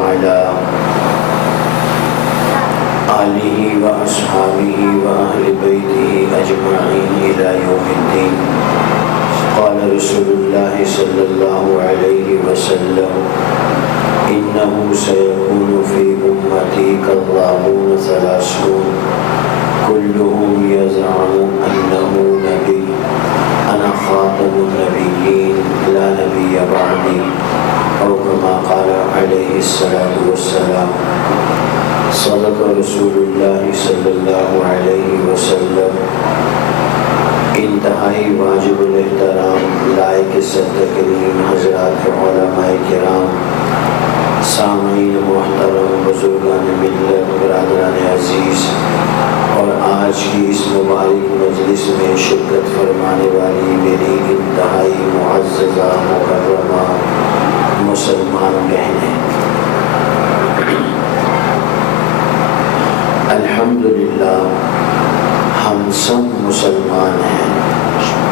وعلى آله وأصحابه وأهل بيته أجمعين إلى يوم الدين. قال رسول الله صلى الله عليه وسلم: إنه سيكون في أمتي كذابون ثلاثون كلهم يزعم أنه نبي أنا خاتم النبيين لا نبي بعدي، أو كما قال عليه الصلاة والسلام. صدق رسول اللہ صلی اللہ علیہ وسلم. انتہائی واجب الاحترام لائق صدر کریم حضرات علماء کرام، سامعین محترم، بزرگان ملت، برادران عزیز، اور آج کی اس مبارک مجلس میں شرکت فرمانے والی میری انتہائی معززہ مکرمہ مسلمان بہنیں، الحمدللہ ہم سب مسلمان ہیں.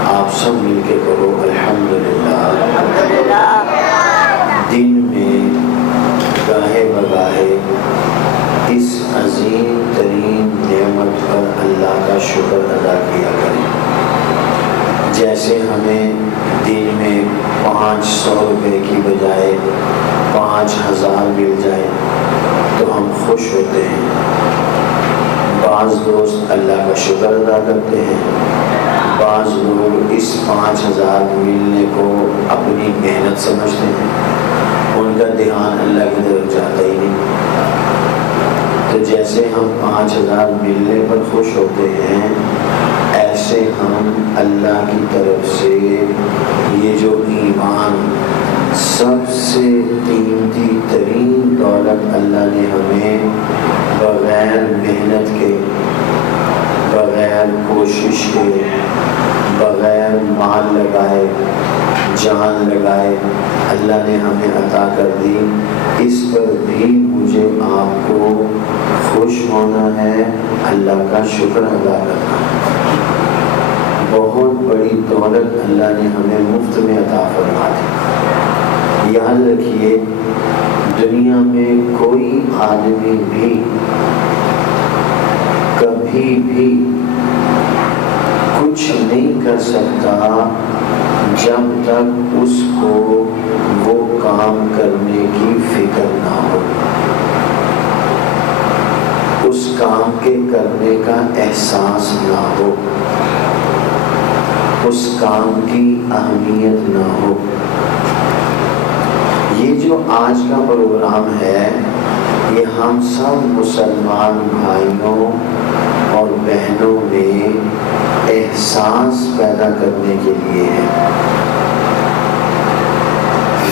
آپ سب مل کے کہو الحمدللہ. دن میں گاہے بگاہے اس عظیم ترین نعمت پر اللہ کا شکر ادا کیا کریں. جیسے ہمیں دن میں 500 روپے کی بجائے 5000 مل جائے تو ہم خوش ہوتے ہیں. بعض دوست اللہ کا شکر ادا کرتے ہیں، بعض لوگ اس 5000 ملنے کو اپنی محنت سمجھتے ہیں، ان کا دھیان اللہ کی طرف جاتا ہی نہیں. تو جیسے ہم 5000 ملنے پر خوش ہوتے ہیں، ایسے ہم اللہ کی طرف سے یہ جو ایمان، سب سے قیمتی ترین دولت اللہ نے ہمیں بغیر محنت کے، بغیر کوشش کے، بغیر مال لگائے، جان لگائے اللہ نے ہمیں عطا کر دی. اس پر بھی مجھے آپ کو خوش ہونا ہے، اللہ کا شکر ادا کرنا ہے. بہت بڑی دولت اللہ نے ہمیں مفت میں عطا فرما دی. یاد رکھیے، دنیا میں کوئی آدمی بھی کبھی بھی کچھ نہیں کر سکتا جب تک اس کو وہ کام کرنے کی فکر نہ ہو، اس کام کے کرنے کا احساس نہ ہو، اس کام کی اہمیت نہ ہو. یہ جو آج کا پروگرام ہے، یہ ہم سب مسلمان بھائیوں اور بہنوں میں احساس پیدا کرنے کے لیے ہے،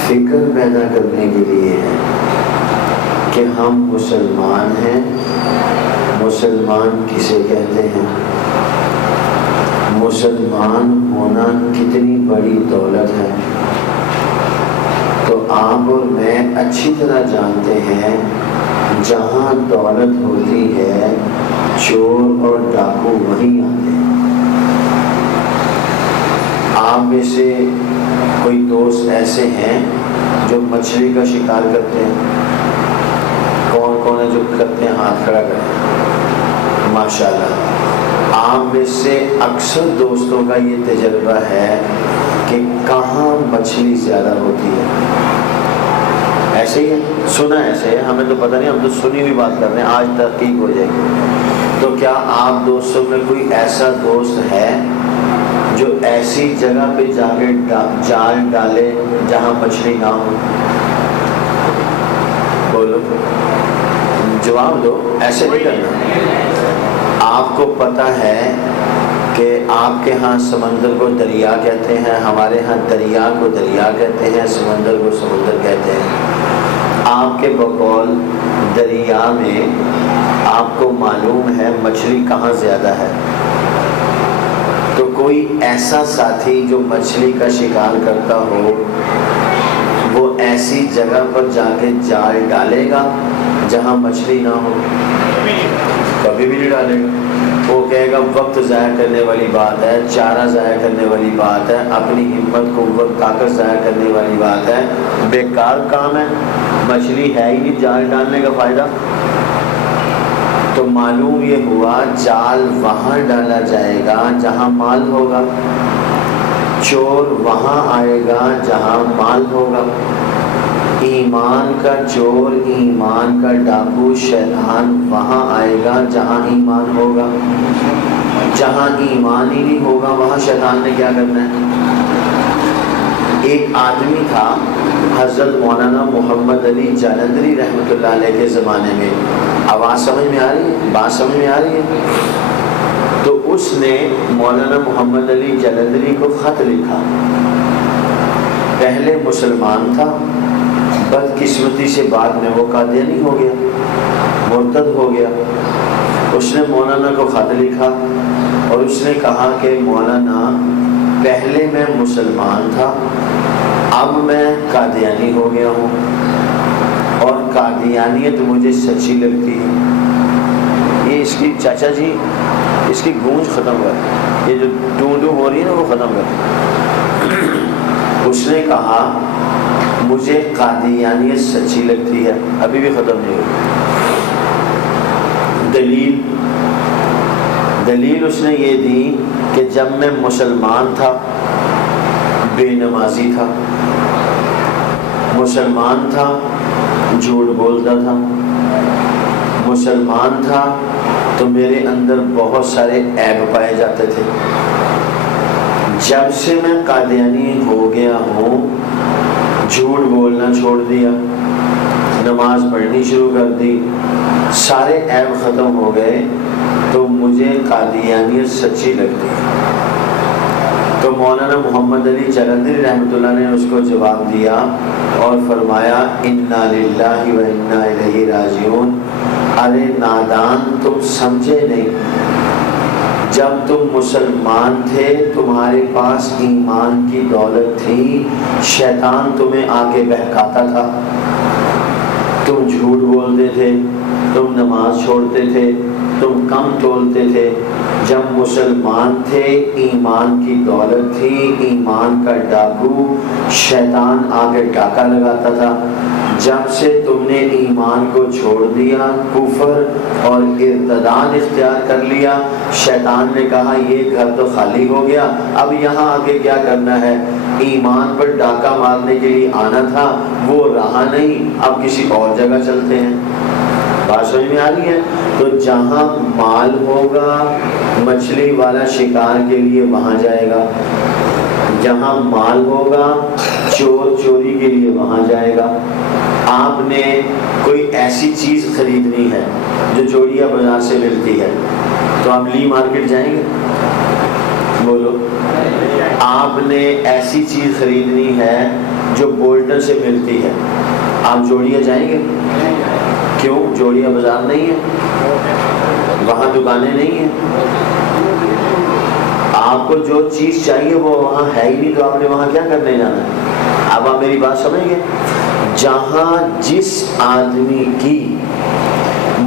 فکر پیدا کرنے کے لیے ہے کہ ہم مسلمان ہیں. مسلمان کسے کہتے ہیں؟ مسلمان ہونا کتنی بڑی دولت ہے. تو آپ اور میں اچھی طرح جانتے ہیں، جہاں دولت ہوتی ہے چور اور ڈاکو وہیں آتے ہیں. آپ میں سے کوئی دوست ایسے ہیں جو مچھلی کا شکار کرتے ہیں؟ کون کون ہے جو کرتے ہیں؟ ہاتھ کھڑا کریں. ماشاءاللہ. آپ میں سے اکثر دوستوں کا یہ تجربہ ہے کہ کہاں مچھلی زیادہ ہوتی ہے. ایسے ہی ہے، سنا ایسے ہے، ہمیں تو پتہ نہیں، ہم تو سنی ہوئی بات کر رہے ہیں. آج تحقیق ہو جائے گی. تو کیا آپ دوستوں میں کوئی ایسا دوست ہے جو ایسی جگہ پہ جا کے جال ڈالے جہاں مچھلی نہ ہو؟ بولو، جواب دو. ایسے نہیں کرنا. آپ کو پتہ ہے کہ آپ کے ہاں سمندر کو دریا کہتے ہیں، ہمارے ہاں دریا کو دریا کہتے ہیں، سمندر کو سمندر کہتے ہیں. آپ کے بقول دریا میں آپ کو معلوم ہے مچھلی کہاں زیادہ ہے. تو کوئی ایسا ساتھی جو مچھلی کا شکار کرتا ہو، وہ ایسی جگہ پر جا کے جال ڈالے گا جہاں مچھلی نہ ہو؟ کبھی بھی نہیں ڈالے گا. وہ کہے گا وقت ضائع کرنے والی بات ہے، چارہ ضائع کرنے والی بات ہے، اپنی ہمت قوت طاقت ضائع کرنے والی بات ہے، بیکار کام ہے. مچھلی ہے ہی نہیں، جال ڈالنے کا فائدہ؟ تو معلوم یہ ہوا جال وہاں ڈالا جائے گا جہاں مال ہوگا، چور وہاں آئے گا جہاں مال ہوگا، ایمان کا چور، ایمان کا ڈاکو، شیطان وہاں آئے گا جہاں ایمان ہوگا۔ جہاں ایمان ہی نہیں ہوگا وہاں شیطان نے کیا کرنا ہے؟ ایک آدمی تھا حضرت مولانا محمد علی جالندری رحمۃ اللہ علیہ کے زمانے میں، آواز سمجھ میں آ رہی ہے؟ بات سمجھ میں آ رہی ہے؟ تو اس نے مولانا محمد علی جالندری کو خط لکھا، پہلے مسلمان تھا، بدقسمتی سے بعد میں وہ قادیانی ہو گیا، مرتد ہو گیا۔ اس نے مولانا کو خط لکھا اور اس نے کہا کہ مولانا پہلے میں مسلمان تھا، اب میں قادیانی ہو گیا ہوں، اور قادیانیت مجھے سچی لگتی ہے۔ یہ اس کی چاچا جی اس کی گونج ختم کر، یہ جو ڈوں ہو رہی ہے نا وہ ختم کر۔ اس نے کہا مجھے قادیانیت سچی لگتی ہے، ابھی بھی ختم نہیں ہوئی۔ دلیل اس نے یہ دی کہ جب میں مسلمان تھا بے نمازی تھا، مسلمان تھا جھوٹ بولتا تھا، مسلمان تھا تو میرے اندر بہت سارے عیب پائے جاتے تھے۔ جب سے میں قادیانی ہو گیا ہوں، جھوٹ بولنا چھوڑ دیا، نماز پڑھنی شروع کر دی، سارے عیب ختم ہو گئے، تو مجھے قادیانیت سچی لگتی ہے۔ تو مولانا محمد علی جالندری رحمۃ اللہ نے اس کو جواب دیا اور فرمایا انا للہ و انا الیہ راجعون، ارے نادان تم سمجھے نہیں، جب تم مسلمان تھے تمہارے پاس ایمان کی دولت تھی، شیطان تمہیں آگے بہکاتا تھا، تم جھوٹ بولتے تھے، تم نماز چھوڑتے تھے، تم کم تولتے تھے۔ جب مسلمان تھے ایمان کی دولت تھی، ایمان کا ڈاکو شیطان آگے ڈاکہ لگاتا تھا۔ جب سے تم نے ایمان کو چھوڑ دیا، کفر اور ارتداد اختیار کر لیا، شیطان نے کہا یہ گھر تو خالی ہو گیا، اب یہاں آگے کیا کرنا ہے؟ ایمان پر ڈاکہ مارنے کے لیے آنا تھا، وہ رہا نہیں، اب کسی اور جگہ چلتے ہیں۔ بات سمجھ میں آ رہی ہے؟ تو جہاں مال ہوگا مچھلی والا شکار کے لیے وہاں جائے گا، جہاں مال ہوگا چور چوری کے لیے وہاں جائے گا۔ آپ نے کوئی ایسی چیز خریدنی ہے جو جوڑیا بازار سے ملتی ہے تو آپ لی مارکیٹ جائیں گے؟ بولو۔ آپ نے ایسی چیز خریدنی ہے جو بولٹن سے ملتی ہے، آپ جوڑیا جائیں گے؟ کیوں؟ جوڑیا بازار نہیں ہے، وہاں دکانیں نہیں ہیں، آپ کو جو چیز چاہیے وہ وہاں ہے ہی نہیں، تو آپ نے وہاں کیا کرنے جانا ہے؟ اب آپ میری بات سمجھ گئے؟ جہاں جس آدمی کی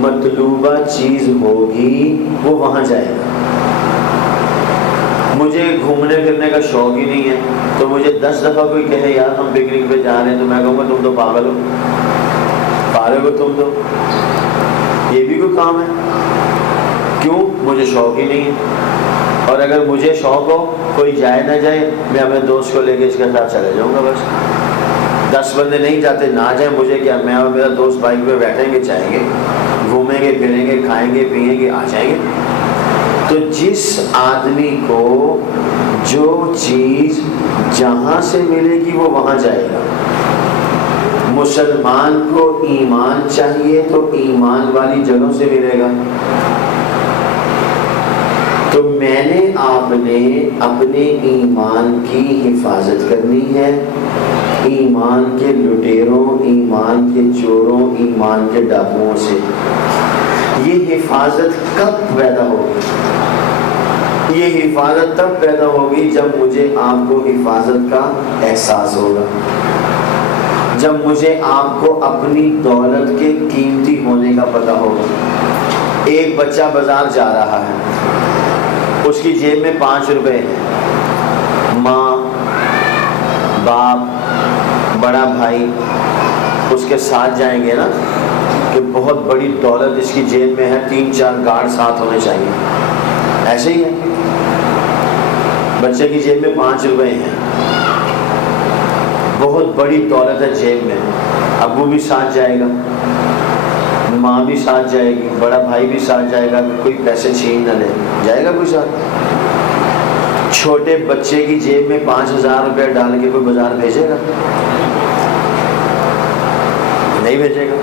مطلوبہ چیز ہوگی وہ وہاں جائے گا۔ مجھے گھومنے پھرنے کا شوق ہی نہیں ہے، تو مجھے 10 دفعہ کوئی کہے یار ہم پکنک پہ جا رہے ہیں، تو میں کہوں گا تم تو پاگل ہو، پاگل ہو تم تو، یہ بھی کوئی کام ہے؟ کیوں؟ مجھے شوق ہی نہیں ہے۔ اور اگر مجھے شوق ہو، کوئی جائے نہ جائے، میں اپنے دوست کو لے کے اس کے ساتھ چلے جاؤں گا، بس 10 بندے نہیں جاتے نہ جائیں، مجھے کیا، میں اور میرا دوست بائک پہ بیٹھیں گے، جائیں گے، گھومیں گے پھریں گے، کھائیں گے پیئیں گے، آ جائیں گے۔ تو جس آدمی کو جو چیز جہاں سے ملے گی وہ وہاں جائے گا۔ مسلمان کو ایمان چاہیے تو ایمان والی جگہوں سے ملے گا۔ تو میں نے آپ نے اپنے ایمان کی حفاظت کرنی ہے، ایمان کے لٹیروں، ایمان کے چوروں، ایمان کے ڈاکوؤں سے۔ یہ حفاظت کب پیدا ہوگی؟ یہ حفاظت تب پیدا ہوگی جب مجھے آپ کو حفاظت کا احساس ہوگا، جب مجھے آپ کو اپنی دولت کے قیمتی ہونے کا پتہ ہوگا۔ ایک بچہ بازار جا رہا ہے، اس کی جیب میں 5 روپے ہیں، ماں، باپ، بڑا بھائی اس کے ساتھ جائیں گے نا کہ بہت بڑی دولت اس کی جیب میں ہے، 3-4 گارڈ ساتھ ہونے چاہیے، ایسے ہی ہے۔ بچے کی جیب میں 5 روپے ہیں، بہت بڑی دولت ہے جیب میں، ابو بھی ساتھ جائے گا، ماں بھی ساتھ جائے گی، بڑا بھائی بھی ساتھ جائے گا کہ کوئی پیسے چھین نہ لے، جائے گا کوئی ساتھ؟ چھوٹے بچے کی جیب میں 5,000 روپے ڈال کے کوئی بازار بھیجے گا؟ نہیں بھیجے گا۔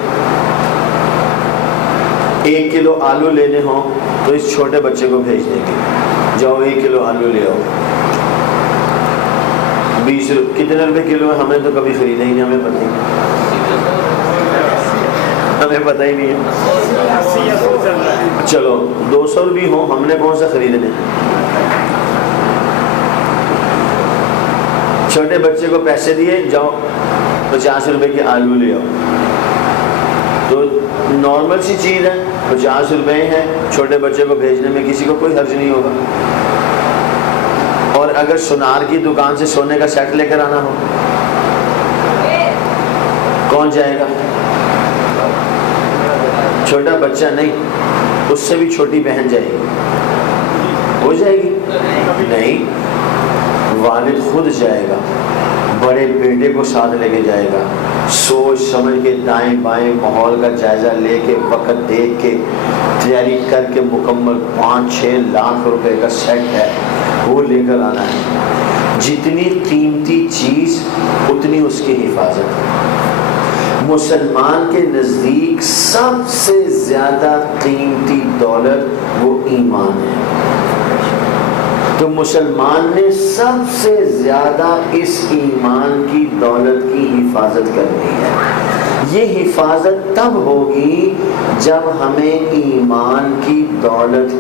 1 کلو آلو لینے ہوں تو اس چھوٹے بچے کو بھیج دیں گے، جاؤ 1 کلو آلو لے آؤ۔ 20 روپے کتنے روپے کلو ہے؟ ہمیں تو کبھی خریدا ہی نہیں، ہمیں پتہ ہی نہیں، ہمیں پتہ ہی نہیں ہے۔ چلو 200 بھی ہوں، ہم نے کون سا خریدنے؟ چھوٹے بچے کو پیسے دیے، جاؤ 50 روپے کے آلو لے آؤ، تو نارمل سی چیز ہے، 50 روپے ہیں، چھوٹے بچے کو بھیجنے میں کسی کو کوئی حرج نہیں ہوگا۔ اور اگر سونار کی دکان سے سونے کا سیٹ لے کر آنا ہو، کون جائے گا؟ چھوٹا بچہ نہیں، اس سے بھی چھوٹی بہن جائے گی، ہو جائے گی؟ نہیں، والد خود جائے گا، بڑے بیٹے کو ساتھ لے کے جائے گا، سوچ سمجھ کے دائیں بائیں ماحول کا جائزہ لے کے، وقت دیکھ کے، تیاری کر کے مکمل 5-6 لاکھ روپے کا سیٹ ہے وہ لے کر آنا ہے۔ جتنی قیمتی چیز اتنی اس کی حفاظت۔ مسلمان کے نزدیک سب سے زیادہ قیمتی دولت وہ ایمان ہے، تو مسلمان نے سب سے زیادہ اس ایمان کی دولت کی حفاظت کرنی ہے۔ یہ حفاظت تب ہوگی جب ہمیں ایمان کی دولت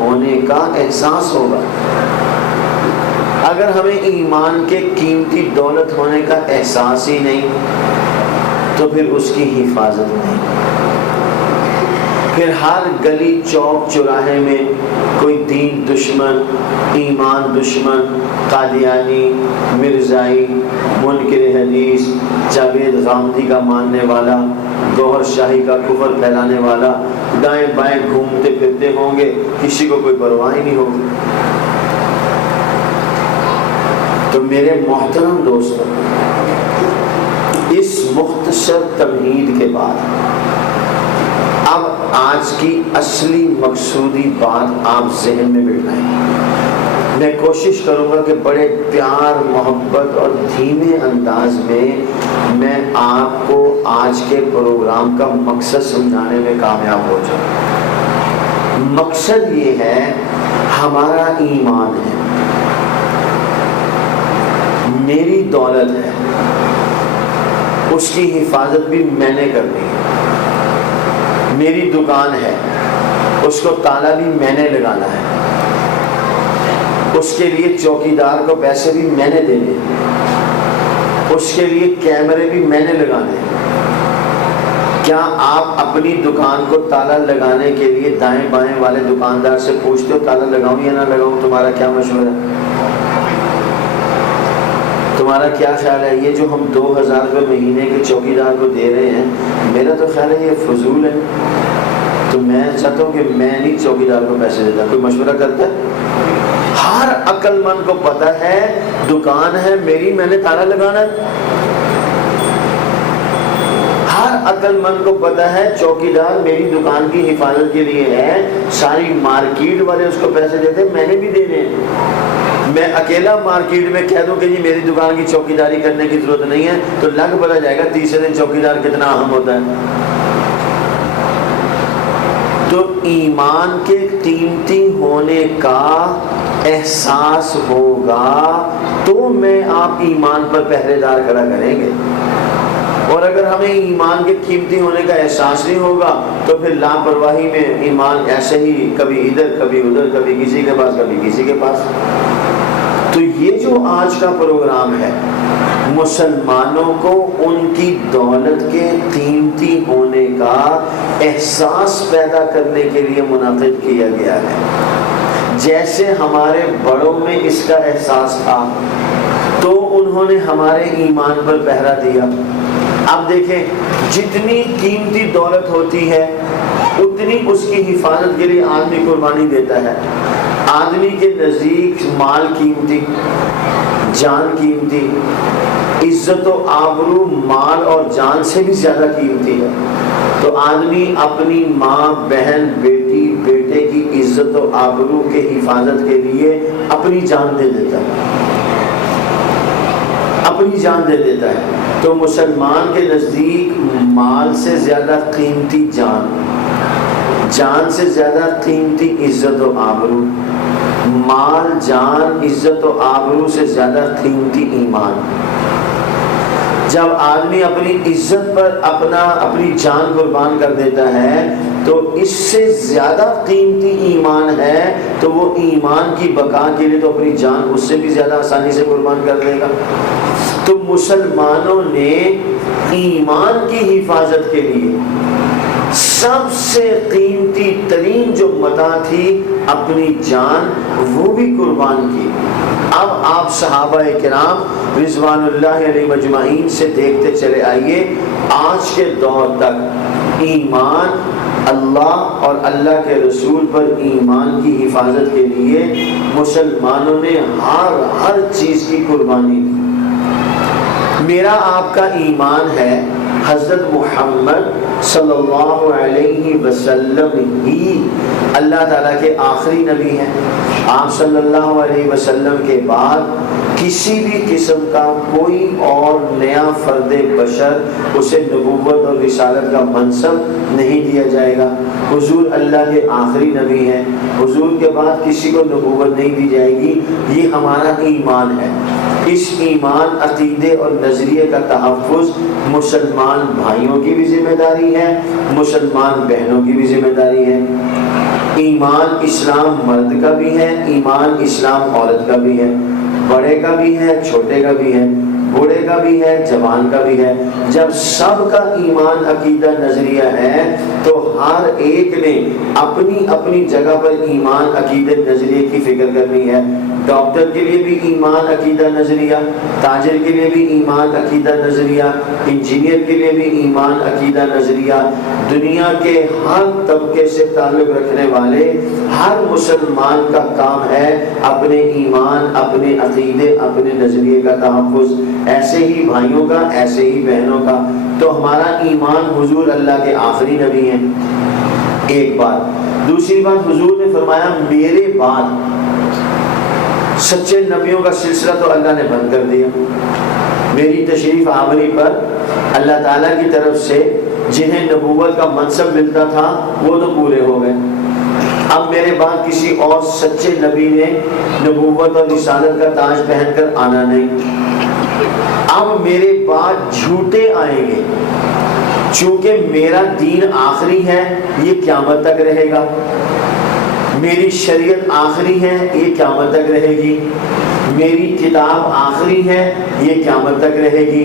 ہونے کا احساس ہوگا۔ اگر ہمیں ایمان کے قیمتی دولت ہونے کا احساس ہی نہیں تو پھر اس کی حفاظت نہیں۔ پھر ہر گلی چوک چوراہے میں کوئی دین دشمن، ایمان دشمن، قادیانی، مرزائی، منکر حدیث، جاوید غامدی کا ماننے والا، گوہر شاہی کا کفر پھیلانے والا دائیں بائیں گھومتے پھرتے ہوں گے، کسی کو کوئی پرواہ نہیں ہوگی۔ تو میرے محترم دوستوں، اس مختصر تمہید کے بعد اب آج کی اصلی مقصودی بات آپ ذہن میں بٹھائیں۔ میں کوشش کروں گا کہ بڑے پیار محبت اور دھیمے انداز میں آپ کو آج کے پروگرام کا مقصد سمجھانے میں کامیاب ہو جاؤں۔ مقصد یہ ہے، ہمارا ایمان ہے، میری دولت ہے، اس کی حفاظت بھی میں نے کرنی ہے۔ میری دکان ہے، اس کو تالا بھی میں نے لگانا ہے، اس کے لیے چوکیدار کو پیسے بھی میں نے دینے، اس کے لیے کیمرے بھی میں نے لگانے۔ کیا آپ اپنی دکان کو تالا لگانے کے لیے دائیں بائیں والے دکاندار سے پوچھتے ہو تالا لگاؤں یا نہ لگاؤں؟ تمہارا کیا مشورہ ہے؟ تمہارا کیا خیال ہے؟ یہ جو ہم 2,000 روپے مہینے کے چوکیدار کو دے رہے ہیں، میرا تو خیال ہے یہ فضول ہے، تو میں چاہتا ہوں کہ میں نہیں چوکیدار کو پیسے دیتا۔ کوئی مشورہ کرتا ہے؟ ہر عقل مند کو پتا ہے دکان ہے میری، میں نے تالا لگانا ہے۔ ہر عقل مند کو پتا ہے چوکیدار میری دکان کی حفاظت کے لیے ہے، ساری مارکیٹ والے اس کو پیسے دیتے، میں نے بھی دینے ہیں۔ میں اکیلا مارکیٹ میں کہہ دوں کہ جی میری دکان کی چوکیداری کرنے کی ضرورت نہیں ہے تو لگ پتا جائے گا تیسرے دن چوکیدار کتنا اہم ہوتا ہے۔ تو ایمان کے قیمتی ہونے کا احساس ہوگا تو میں آپ ایمان پر پہرے دار کھڑا کریں گے، اور اگر ہمیں ایمان کے قیمتی ہونے کا احساس نہیں ہوگا تو پھر لاپرواہی میں ایمان ایسے ہی کبھی ادھر کبھی ادھر، کبھی کسی کے پاس کبھی کسی کے پاس۔ تو یہ جو آج کا پروگرام ہے، مسلمانوں کو ان کی دولت کے قیمتی ہونے کا احساس پیدا کرنے کے لیے منعقد کیا گیا ہے۔ جیسے ہمارے بڑوں میں اس کا احساس تھا تو انہوں نے ہمارے ایمان پر پہرا دیا، آپ دیکھیں جتنی قیمتی دولت ہوتی ہے اتنی اس کی حفاظت کے لیے آدمی قربانی دیتا ہے. آدمی کے نزدیک مال قیمتی، جان قیمتی، عزت و آبرو مال اور جان سے بھی زیادہ قیمتی ہے. تو آدمی اپنی ماں، بہن، بیٹی، بیٹے کی عزت و آبرو کے حفاظت کے لیے اپنی جان دے دیتا ہے، اپنی جان دے دیتا ہے. تو مسلمان کے نزدیک مال سے زیادہ قیمتی جان، جان سے زیادہ قیمتی عزت و آبرو، مال، جان، عزت و آبرو سے زیادہ قیمتی ایمان. جب آدمی اپنی عزت پر اپنی جان قربان کر دیتا ہے تو اس سے زیادہ قیمتی ایمان ہے، تو وہ ایمان کی بقا کے لیے تو اپنی جان اس سے بھی زیادہ آسانی سے قربان کر دے گا. تو مسلمانوں نے ایمان کی حفاظت کے لیے سب سے قیمتی ترین جو متاع تھی اپنی جان، وہ بھی قربان کی. اب آپ صحابہ کرام رضوان اللہ علیہ مجمعین سے دیکھتے چلے آئیے، آج کے دور تک ایمان، اللہ اور اللہ کے رسول پر ایمان کی حفاظت کے لیے مسلمانوں نے ہر چیز کی قربانی دی. میرا آپ کا ایمان ہے حضرت محمد صلی اللہ علیہ وسلم ہی اللہ تعالیٰ کے آخری نبی ہیں. آپ صلی اللہ علیہ وسلم کے بعد کسی بھی قسم کا کوئی اور نیا فرد بشر اسے نبوت اور رسالت کا منصب نہیں دیا جائے گا. حضور اللہ کے آخری نبی ہیں، حضور کے بعد کسی کو نبوت نہیں دی جائے گی. یہ ہمارا ایمان ہے. اس ایمان، عقیدے اور نظریے کا تحفظ مسلمان بھائیوں کی بھی ذمہ داری ہے، مسلمان بہنوں کی بھی ذمہ داری ہے. ایمان اسلام مرد کا بھی ہے، ایمان اسلام عورت کا بھی ہے، بڑے کا بھی ہے، چھوٹے کا بھی ہے، بوڑھے کا بھی ہے، جوان کا بھی ہے. جب سب کا ایمان، عقیدہ، نظریہ ہے تو ہر ایک نے اپنی اپنی جگہ پر ایمان، عقیدے، نظریے کی فکر کرنی ہے. ڈاکٹر کے لیے بھی ایمان، عقیدہ، نظریہ، تاجر کے لیے بھی ایمان، عقیدہ، نظریہ، انجینئر کے لیے بھی ایمان، عقیدہ، نظریہ. دنیا کے ہر طبقے سے تعلق رکھنے والے ہر مسلمان کا کام ہے اپنے ایمان، اپنے عقیدے، اپنے نظریے کا تحفظ. ایسے ہی بھائیوں کا، ایسے ہی بہنوں کا. تو ہمارا ایمان حضور اللہ کے آخری نبی ہیں، ایک بات. دوسری بات، حضور نے فرمایا میرے بعد سچے نبیوں کا سلسلہ تو اللہ نے بند کر دیا. میری تشریف آوری پر اللہ تعالیٰ کی طرف سے جنہیں نبوت کا منصب ملتا تھا وہ تو پورے ہو گئے. اب میرے بعد کسی اور سچے نبی نے نبوت اور رسالت کا تاج پہن کر آنا نہیں. اب میرے بعد جھوٹے آئیں گے. چونکہ میرا دین آخری ہے، یہ قیامت تک رہے گا. میری شریعت آخری ہے، یہ قیامت تک رہے گی. میری کتاب آخری ہے، یہ قیامت تک رہے گی.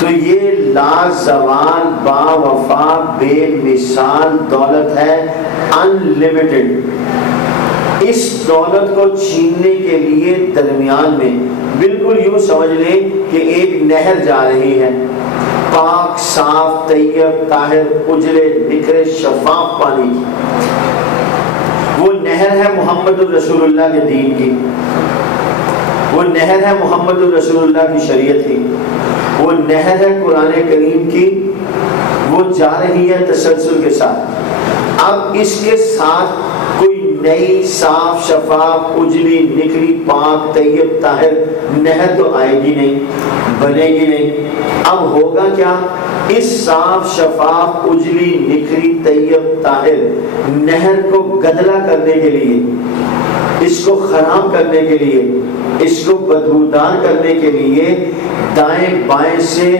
تو یہ لازوال، با وفا، بے مثال دولت ہے، انلیمیٹڈ. اس دولت کو چھیننے کے لیے درمیان میں بالکل یوں سمجھ لیں کہ ایک نہر جا رہی ہے، پاک، صاف، طیب، طاہر، اجلے، نکھرے، شفاف پانی کی. وہ نہر ہے محمد الرسول اللہ کے دین کی، وہ نہر ہے محمد الرسول اللہ کی شریعت کی، وہ نہر ہے قرآن کریم کی. وہ جا رہی ہے تسلسل کے ساتھ. اب اس کے ساتھ کوئی نئی صاف شفاف اجلی نکلی پاک طیب طاہر نہر تو آئے گی نہیں، بنے گی نہیں. اب ہوگا کیا؟ اس صاف شفاف اجلی نکلی طیب طاہر نہر کو گدلا کرنے کے لیے، اس کو خراب کرنے کے لیے، اس کو بدبودار کرنے کے لیے دائیں بائیں سے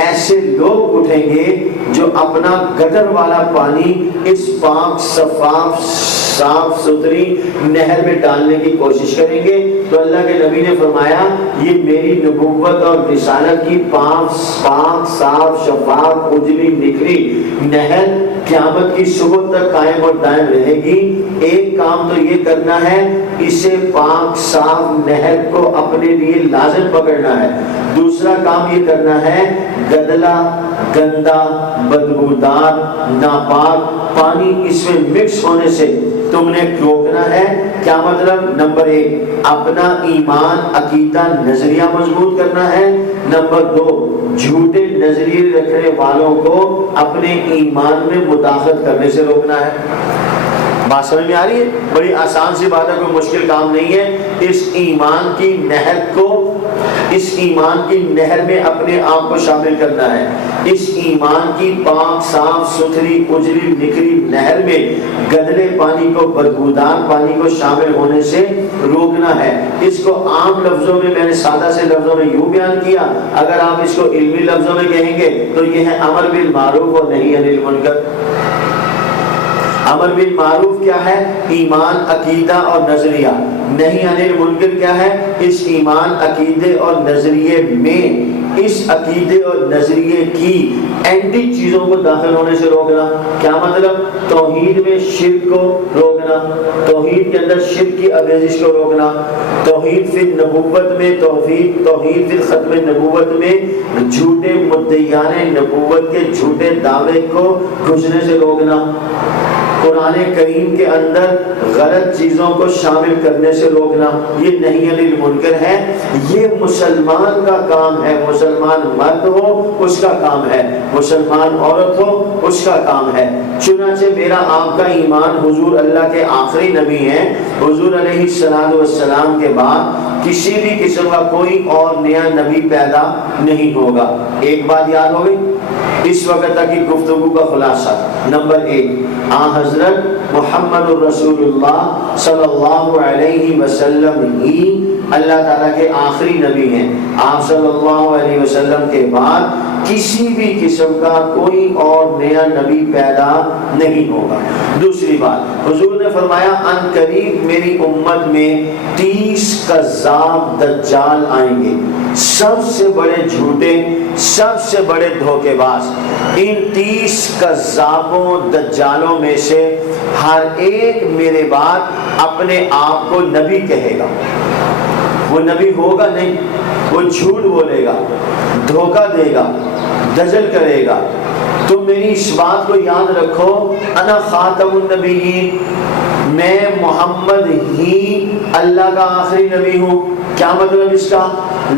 ایسے لوگ اٹھیں گے جو اپنا گٹر والا پانی اس پاک شفاف صاف ستھری نہر میں ڈالنے کی کوشش کریں گے. تو اللہ کے نبی نے فرمایا یہ میری نبوت اور رسالت کی پاک صاف شفاف اجلی نکلی نہر قیامت کی صبح تک قائم اور دائم رہے گی۔ ایک کام تو یہ کرنا ہے، اسے پاک صاف نہر کو اپنے لیے لازم پکڑنا ہے۔ دوسرا کام یہ کرنا ہے، گدلا، گندا، بدبودار، ناپاک پانی اس میں مکس ہونے سے تم نے روکنا ہے۔ کیا مطلب؟ نمبر 1 اپنا ایمان، عقیدہ، نظریہ مضبوط کرنا ہے۔ نمبر 2 جھوٹے نظریے رکھنے والوں کو اپنے ایمان میں مداخلت کرنے سے روکنا ہے۔ بات سمجھ میں آ رہی ہے؟ بڑی آسان سی بات ہے، کوئی مشکل کام نہیں ہے۔ اس ایمان کی نہر کو، اس ایمان کی نہر میں اپنے آپ کو شامل کرنا ہے۔ اس ایمان کی پاک صاف ستھری اجلی نکھری نہر میں گدلے پانی کو، بدبودار پانی کو شامل ہونے سے روکنا ہے۔ اس کو عام لفظوں میں میں نے سادہ سے لفظوں میں یوں بیان کیا، اگر آپ اس کو علمی لفظوں میں کہیں گے تو یہ ہے امر بالمعروف اور نہی عن المنکر۔ امر بالمعروف کیا ہے؟ ایمان، عقیدہ اور نظریہ۔ نہی عن المنکر کیا ہے؟ اس ایمان، عقیدے اور نظریے میں اس عقیدے اور نظریے کی اینٹی چیزوں کو داخل ہونے سے روکنا۔ کیا مطلب؟ توحید میں شرک کو روکنا، توحید کے اندر شرک کی آمیزش کو روکنا، توحید فی نبوت میں، توحید فی ختم نبوت میں جھوٹے مدعیان نبوت کے جھوٹے دعوے کو گھسنے سے روکنا، قرآن کریم کے اندر غلط چیزوں کو شامل کرنے سے روکنا۔ یہ نہی عن المنکر ہے۔ یہ مسلمان کا کام ہے، مسلمان مرد ہو اس کا کام ہے، مسلمان عورت ہو اس کا کام ہے۔ چنانچہ میرا آپ کا ایمان، حضور اللہ کے آخری نبی ہیں، حضور علیہ السلام کے بعد کسی بھی قسم کا کوئی اور نیا نبی پیدا نہیں ہوگا۔ ایک بات یاد ہوگی اس وقت تک کی گفتگو کا خلاصہ۔ نمبر 1 حضرت محمد الرسول اللہ صلی اللہ علیہ وسلم ہی اللہ تعالیٰ کے آخری نبی ہیں۔ آپ صلی اللہ علیہ وسلم کے بعد کسی بھی قسم کا کوئی اور نیا نبی پیدا نہیں ہوگا۔ دوسری بات، حضور نے فرمایا ان قریب میری امت میں 30 کذاب دجال آئیں گے، سب سے بڑے جھوٹے، سب سے بڑے دھوکے باز۔ ان 30 کذابوں دجالوں میں سے ہر ایک میرے بعد اپنے آپ کو نبی کہے گا۔ وہ نبی ہوگا نہیں، وہ جھوٹ بولے گا، دھوکہ دے گا، دجل کرے گا۔ تم میری اس بات کو یاد رکھو، انا خاتم النبیین، میں محمد ہی اللہ کا آخری نبی ہوں۔ کیا مطلب اس کا؟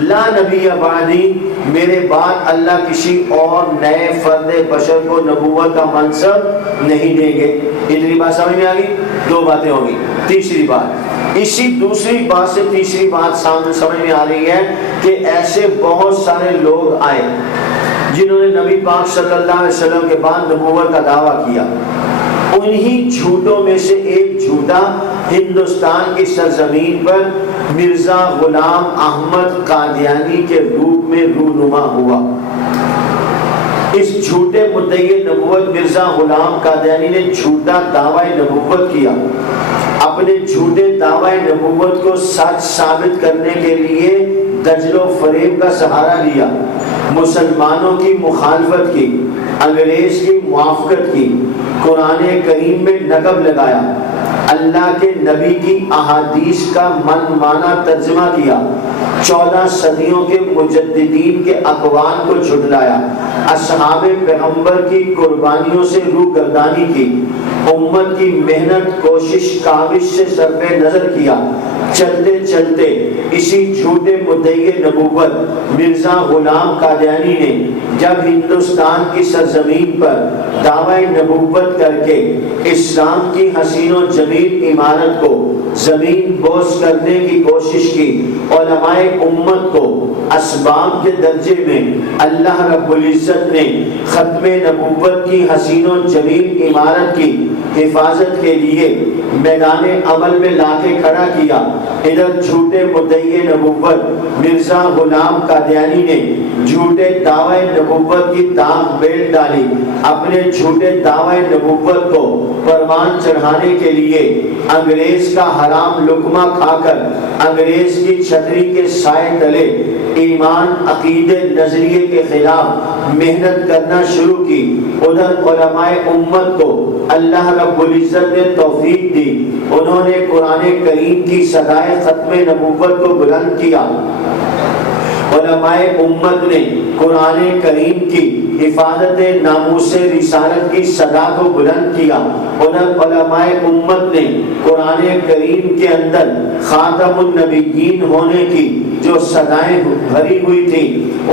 لا نبی بعدی، میرے بعد اللہ کسی اور نئے فرد بشر کو نبوت کا منصب نہیں دیں گے۔ اتنی بات سمجھ میں آ گئی؟ 2 باتیں ہوگی۔ تیسری بات، اسی دوسری بات سے تیسری بات سامنے سمجھ میں آ رہی ہے کہ ایسے بہت سارے لوگ آئے جنہوں نے نبی پاک صلی اللہ علیہ وسلم کے بعد نبوت کا دعویٰ کیا۔ انہی جھوٹوں میں سے ایک جھوٹا ہندوستان کی سرزمین پر مرزا غلام احمد قادیانی کے روپ میں رونما ہوا۔ اس جھوٹے مدعی نبوت مرزا غلام قادیانی نے جھوٹا دعویٰ نبوت کیا۔ اپنے جھوٹے دعویٰ نبوت کو سچ ثابت کرنے کے لیے دجل و فریب کا سہارا لیا، مسلمانوں کی مخالفت کی، انگریز کی موافقت کی، قرآن کریم میں نقب لگایا، اللہ کے نبی کی احادیث کا من مانا ترجمہ کیا، 14 صدیوں کے مجددین کے اقوال کو جھٹلایا، اصحاب پیغمبر کی قربانیوں سے روگردانی کی، امت کی محنت کوشش کاوش سے صرف نظر کیا۔ چلتے چلتے اسی جھوٹے مدعی نبوت مرزا غلام قادیانی نے جب ہندوستان کی سرزمین پر دعویٰ نبوت کر کے اسلام کی حسین و جمیل عمارت کو زمین بوس کرنے کی کوشش کی، علماء امت کو اسباب کے درجے میں اللہ رب العزت نے ختم نبوت کی حسین و جمیل عمارت کی حفاظت کے لیے میدان عمل میں لا کے کھڑا کیا۔ ادھر جھوٹے مدعی نبوت مرزا غلام قادیانی نے جھوٹے دعوی نبوت کی داغ بیل ڈالی۔ اپنے جھوٹے دعوی نبوت کو پروان چڑھانے کے لیے انگریز کا حرام لقمہ کھا کر انگریز کی چھتری کے سائے تلے ایمان، عقیدے، نظریے کے خلاف محنت کرنا شروع کی۔ ادھر علماء امت کو اللہ رب العزت نے توفیق دی، انہوں نے قرآن کریم کی صدائے ختم نبوت کو بلند کیا۔ علماء امت نے قرآن کریم کی حفاظت ناموس رسالت کی صدا کو بلند کیا۔ علماء امت نے قرآن کریم کے اندر خاتم النبیین ہونے کی جو صدائیں بھری ہوئی تھی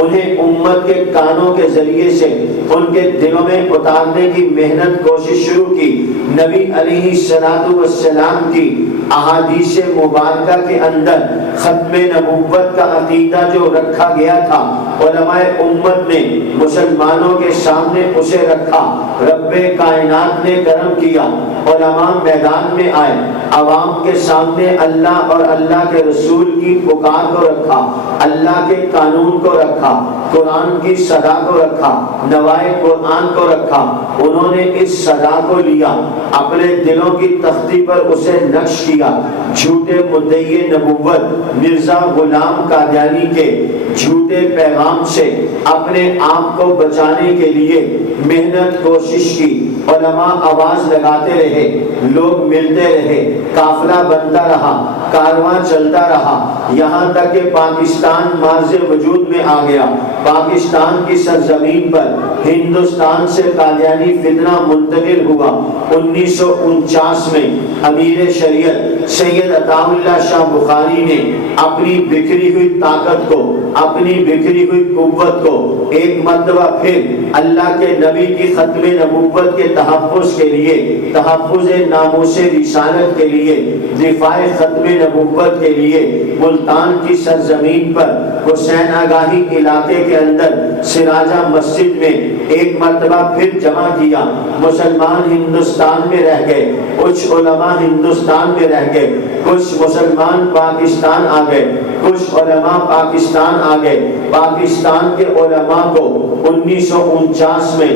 انہیں امت کے کانوں کے ذریعے سے ان کے دلوں میں اتارنے کی محنت کوشش شروع کی۔ نبی علیہ السلام کی احادیث مبارکہ کے اندر ختم نبوت کا عقیدہ جو رکھا گیا تھا علماء امت نے مسلمانوں کے سامنے اسے رکھا۔ رب کائنات نے کرم کیا، علماء میدان میں آئے، عوام کے سامنے اللہ اور اللہ کے رسول کی پکار کو رکھا، اللہ کے قانون کو رکھا، قرآن کی صدا کو رکھا، نوائے قرآن کو رکھا۔ انہوں نے اس صدا کو لیا، اپنے دلوں کی تختی پر اسے نقش کیا۔ جھوٹے مدعی نبوت مرزا غلام قادیانی کے جھوٹے پیغام سے اپنے آپ کو بچانے کے لیے محنت کوشش کی۔ علماء آواز لگاتے رہے، لوگ ملتے رہے، قافلہ بنتا رہا، کارواں چلتا رہا، یہاں تک کہ پاکستان مارز وجود میں آ گیا۔ پاکستان کی سرزمین پر ہندوستان سے قادیانی فتنہ منتقل ہوا۔ 1949 میں امیر شریعت سید عطا اللہ شاہ بخاری نے اپنی بکھری ہوئی طاقت کو، اپنی بکھری ہوئی قوت کو ایک مرتبہ پھر اللہ کے نبی کی ختم نبوت کے تحفظ کے لیے، تحفظ ناموس رسالت کے لیے، دفاع ختم نبوت کے لیے ملتان کی سرزمین پر حسین آگاہی علاقے کے اندر سراجہ مسجد میں ایک مرتبہ پھر جمع کیا۔ مسلمان ہندوستان میں رہ گئے، کچھ علماء ہندوستان میں رہ گئے، کچھ مسلمان پاکستان آ گئے، کچھ علماء پاکستان آ گئے۔ پاکستان کے علماء کو 1949 میں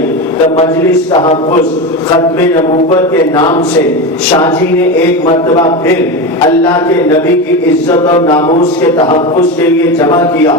مجلس تحفظ ختم نبوت کے نام سے شاہ جی نے ایک مرتبہ پھر اللہ کے نبی کی عزت اور ناموس کے تحفظ کے لیے جمع کیا،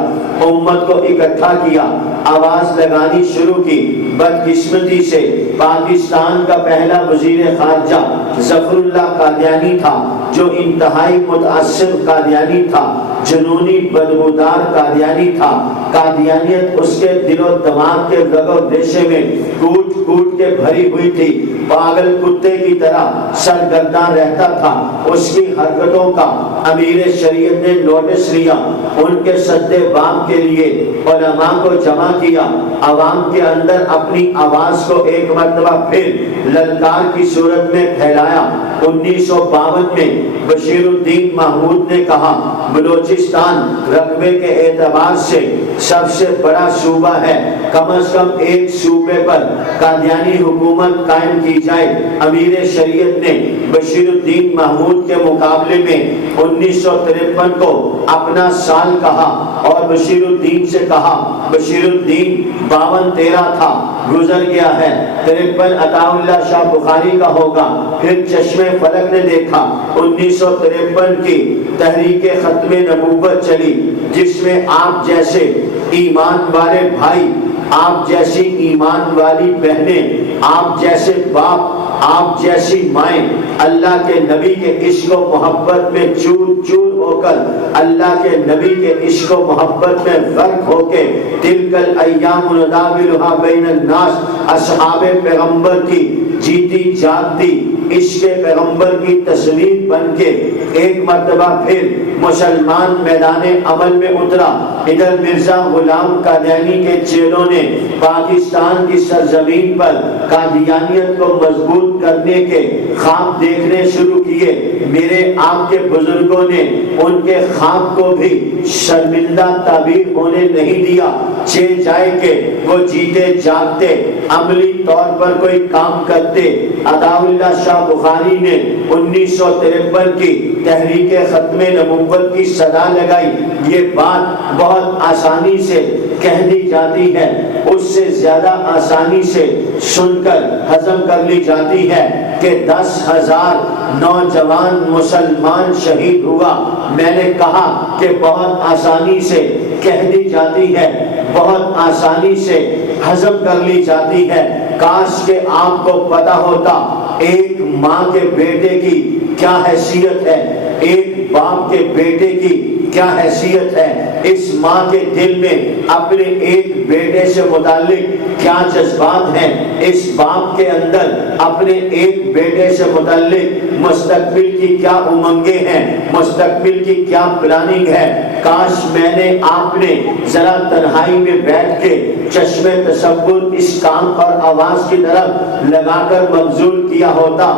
امت کو اکٹھا کیا، آواز لگانی شروع کی۔ بدقسمتی سے پاکستان کا پہلا وزیر خارجہ ظفر اللہ قادیانی تھا، جو انتہائی متعصب قادیانی تھا، جنونی بدبودار قادیانی تھا۔ قادیانیت اس کے دل و دماغ کے رگ و ریشے میں کوٹ کوٹ کے بھری ہوئی تھی، پاگل کتے کی طرح سرگرداں رہتا تھا۔ اس کی حرکتوں کا امیر شریعت نے نوٹس لیا، ان کے سدے بام کے لیے علماء کو جمع کیا، عوام کے اندر اپنی آواز کو ایک مرتبہ پھر للکار کی صورت میں پھیلایا۔ 1952 میں بشیر الدین محمود نے کہا بلوچستان رقبے کے اعتبار سے سب سے بڑا صوبہ ہے، کم از کم ایک صوبے پر قادیانی حکومت قائم کی جائے۔ امیر شریعت نے بشیر الدین محمود کے مقابلے میں 1953 کو اپنا سال کہا اور بشیر الدین سے کہا، بشیر الدین 52-13 تھا، گزر گیا ہے، 53 عطا اللہ شاہ بخاری کا ہوگا۔ پھر چشم فلک نے دیکھا، 1953 کی تحریک ختم نبوت چلی، جس میں آپ جیسے ایمان والے بھائی، آپ جیسی ایمان والی بہنیں، آپ جیسے باپ، آپ جیسی مائیں اللہ کے نبی کے عشق و محبت میں چور چور ہو کر، اللہ کے نبی کے عشق و محبت میں غرق ہو کے، تلک الایام نداولها بین الناس، اصحاب پیغمبر کی جیتی جاگتی عشق پیغمبر کی تصویر بن کے ایک مرتبہ پھر مسلمان میدان عمل میں اترا۔ ادھر مرزا غلام قادیانی کے چیلوں نے پاکستان کی سرزمین پر قادیانیت کو مضبوط کرنے کے خواب دیکھنے شروع کیے۔ میرے آپ کے بزرگوں نے ان کے خواب کو بھی شرمندہ تعبیر ہونے نہیں دیا، چہ جائے کہ وہ جیتے جاگتے عملی طور پر کوئی کام کرتے۔ عطا اللہ شاہ بخاری نے 1953 کی تحریک ختم نبوت کی صدا لگائی۔ یہ بات بہت آسانی سے کہہ دی جاتی ہے، اس سے زیادہ آسانی سے سن کر ہضم کر لی جاتی ہے کہ 10,000 نوجوان مسلمان شہید ہوا۔ میں نے کہا کہ بہت آسانی سے کہہ دی جاتی ہے، بہت آسانی سے ہضم کر لی جاتی ہے۔ کاش کہ آپ کو پتا ہوتا ایک ماں کے بیٹے کی کیا حیثیت ہے، ایک باپ کے بیٹے کی کیا حیثیت ہے، اس ماں کے دل میں اپنے ایک بیٹے سے متعلق کیا جذبات ہیں، اس باپ کے اندر اپنے ایک بیٹے سے متعلق مستقبل کی کیا امنگیں ہیں، مستقبل کی کیا پلاننگ ہے۔ کاش میں نے آپ نے ذرا تنہائی میں بیٹھ کے چشم تصور اس کام اور آواز کی طرف لگا کر مبذول کیا ہوتا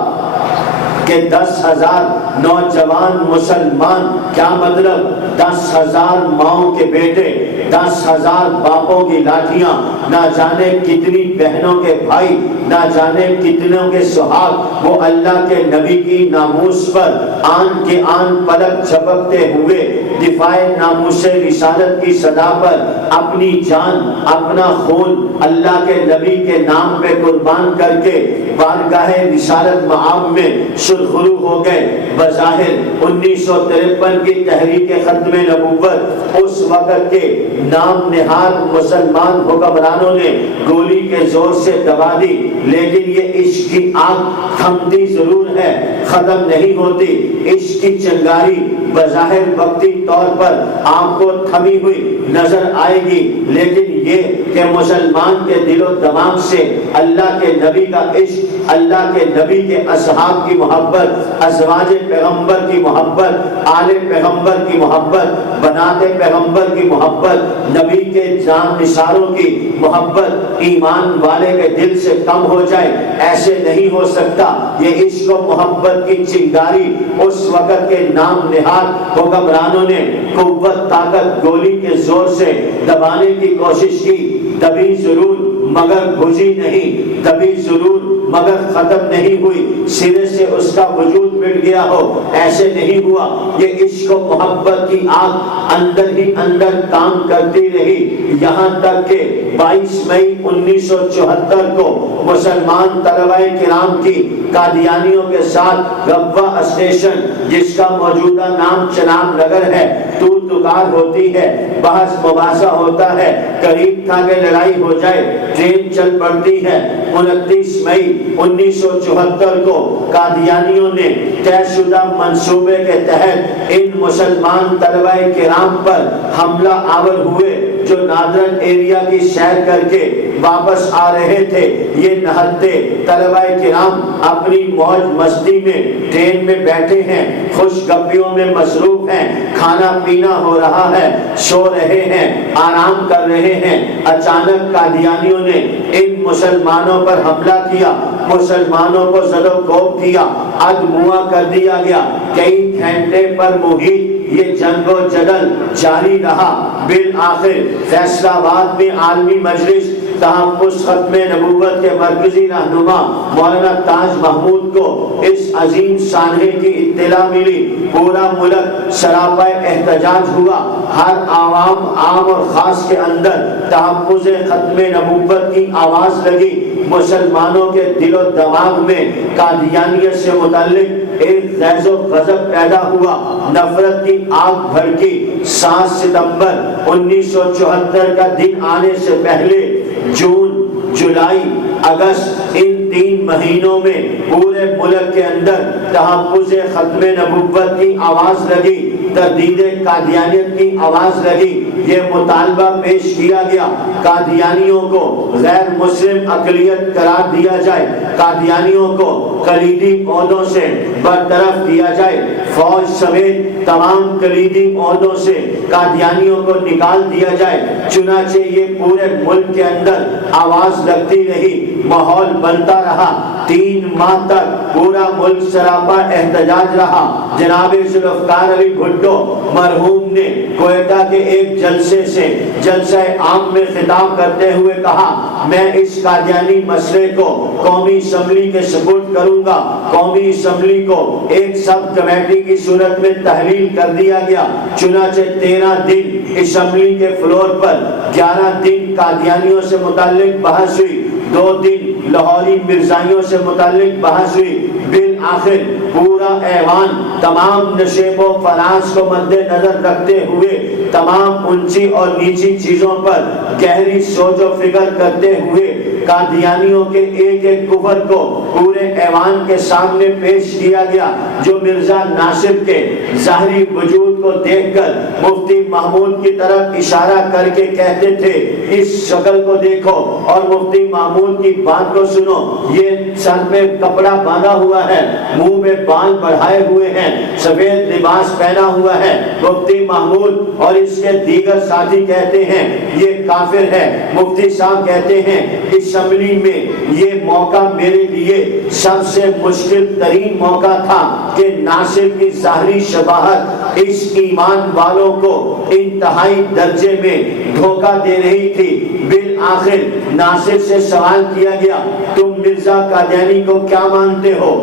کہ 10,000 نوجوان مسلمان، کیا مطلب 10,000 ماؤں کے بیٹے، 10,000 باپوں کی لاٹھیاں، نہ جانے کتنی بہنوں کے بھائی، نہ جانے کتنوں کے سہاگ، وہ اللہ کے نبی کی ناموس پر آن کے آن پلک جھپکتے ہوئے دفاع ناموس رسالت کی صدا پر اپنی جان، اپنا خون اللہ کے نبی کے نام پہ قربان کر کے بارگاہ رسالت معاب میں سرخرو ہو گئے۔ بظاہر 1953 کی تحریک ختم نبوت اس وقت کے نام نہاد مسلمان حکمرانوں نے گولی کے زور سے دبا دی، لیکن یہ عشق کی آگ تھمتی ضرور ہے، ختم نہیں ہوتی۔ عشق کی چنگاری بظاہر وقتی طور پر آپ کو تھمی ہوئی نظر آئے گی، لیکن یہ کہ مسلمان کے دل و دماغ سے اللہ کے نبی کا عشق، اللہ کے نبی کے اصحاب کی محبت، ازواج پیغمبر کی محبت، آل پیغمبر کی محبت، بنات پیغمبر کی محبت، نبی کے جان نثاروں کی محبت ایمان والے کے دل سے کم ہو جائے، ایسے نہیں ہو سکتا۔ یہ عشق و محبت کی چنگاری اس وقت کے نام نہاد حکمرانوں نے قوت طاقت گولی کے زور سے دبانے کی کوشش کی، دبی ضرور مگر بجھی نہیں، دبی ضرور مگر ختم نہیں ہوئی، سرے سے اس کا وجود مٹ گیا ہو، ایسے نہیں ہوا۔ یہ عشق و محبت کی آگ اندر ہی اندر کام کرتی رہی، یہاں تک کہ 22 مئی 1974 کو مسلمان طلبہ کرام کی قادیانیوں کے ساتھ گوا اسٹیشن، جس کا موجودہ نام چناب نگر ہے، تو تکار ہوتی ہے، بحث مباحثہ ہوتا ہے، قریب تھا کہ لڑائی ہو جائے، ٹرین چل پڑتی ہے۔ 29 مئی 1974 کو قادیانیوں نے طے شدہ منصوبے کے تحت ان مسلمان طلبہ کرام پر حملہ آور ہوئے جو نادرن ایریا کی سیر کر کے واپس آ رہے تھے۔ یہ نہتے طلبہ کرام اپنی موج مستی میں ٹرین میں بیٹھے ہیں، خوش گپیوں میں مصروف ہیں، کھانا پینا ہو رہا ہے، سو رہے ہیں، آرام کر رہے ہیں۔ اچانک قادیانیوں نے ان مسلمانوں پر حملہ کیا، مسلمانوں کو زد و کوب کیا، ادموا کر دیا گیا۔ کئی گھنٹے پر محیط یہ جنگ و جدل جاری رہا۔ بالآخر فیصلہ آباد میں عالمی مجلس تحفظ ختم نبوت کے مرکزی رہنما مولانا تاج محمود کو اس عظیم سانحے کی اطلاع ملی، پورا ملک سراپا احتجاج ہوا، ہر عوام عام اور خاص کے اندر تحفظ ختم نبوت کی آواز لگی۔ مسلمانوں کے دل و دماغ میں قادیانیت سے متعلق ایک غیظ و غضب پیدا ہوا، نفرت کی آگ بھڑکی۔ 7 ستمبر 1974 کا دن آنے سے پہلے جون، جولائی، اگست، ان 3 مہینوں میں پورے ملک کے اندر تحفظ ختم نبوت کی آواز لگی، تردید قادیانیت کی آواز لگی۔ یہ مطالبہ پیش کیا گیا قادیانیوں کو غیر مسلم اقلیت قرار دیا جائے، قادیانیوں کو کلیدی عہدوں سے برطرف کیا جائے، فوج سمیت تمام کلیدی عہدوں سے قادیانیوں کو نکال دیا جائے۔ چنانچہ یہ پورے ملک کے اندر آواز لگتی رہی، ماحول بنتا رہا۔ 3 ماہ تک پورا ملک سراپا احتجاج رہا۔ جناب ذوالفقار علی بھٹو مرحوم نے کوئٹہ کے ایک جلسے سے جلسہ عام میں خطاب کرتے ہوئے کہا، میں اس قادیانی مسئلے کو قومی اسمبلی کے سپرد کروں گا۔ قومی اسمبلی کو ایک سب کمیٹی کی صورت میں تحلیل کر دیا گیا۔ چنانچہ 13 دن اسمبلی کے فلور پر، 11 دن قادیانیوں سے متعلق بحث ہوئی، 2 دن لاہوری مرزائیوں سے متعلق بحث ہوئی۔ بالآخر پورا ایوان تمام نشیب و فراز کو مد نظر رکھتے ہوئے، تمام اونچی اور نیچی چیزوں پر گہری سوچ و فکر کرتے ہوئے قادیانیوں کے ایک ایک کفر کو پورے ایوان کے سامنے پیش کیا گیا، جو مرزا ناصر کے ظاہری وجود کو دیکھ کر مفتی محمود کی طرف اشارہ کر کے کہتے تھے اس شکل کو دیکھو، اور مفتی محمود کی بات کو سنو، یہ سر پہ کپڑا باندھا ہوا ہے، منہ میں بال بڑھائے ہوئے ہیں، سفید لباس پہنا ہوا ہے۔ مفتی محمود اور اس کے دیگر ساتھی کہتے ہیں یہ کافر ہے۔ مفتی صاحب کہتے ہیں اسمبلی میں یہ موقع میرے لیے سب سے مشکل ترین موقع تھا کہ ناصر کی ظاہری شباہت اس ایمان والوں کو انتہائی درجے میں دھوکہ دے رہی تھی۔ بالآخر ناصر سے سوال کیا گیا تم مرزا قادیانی کو کیا مانتے ہو؟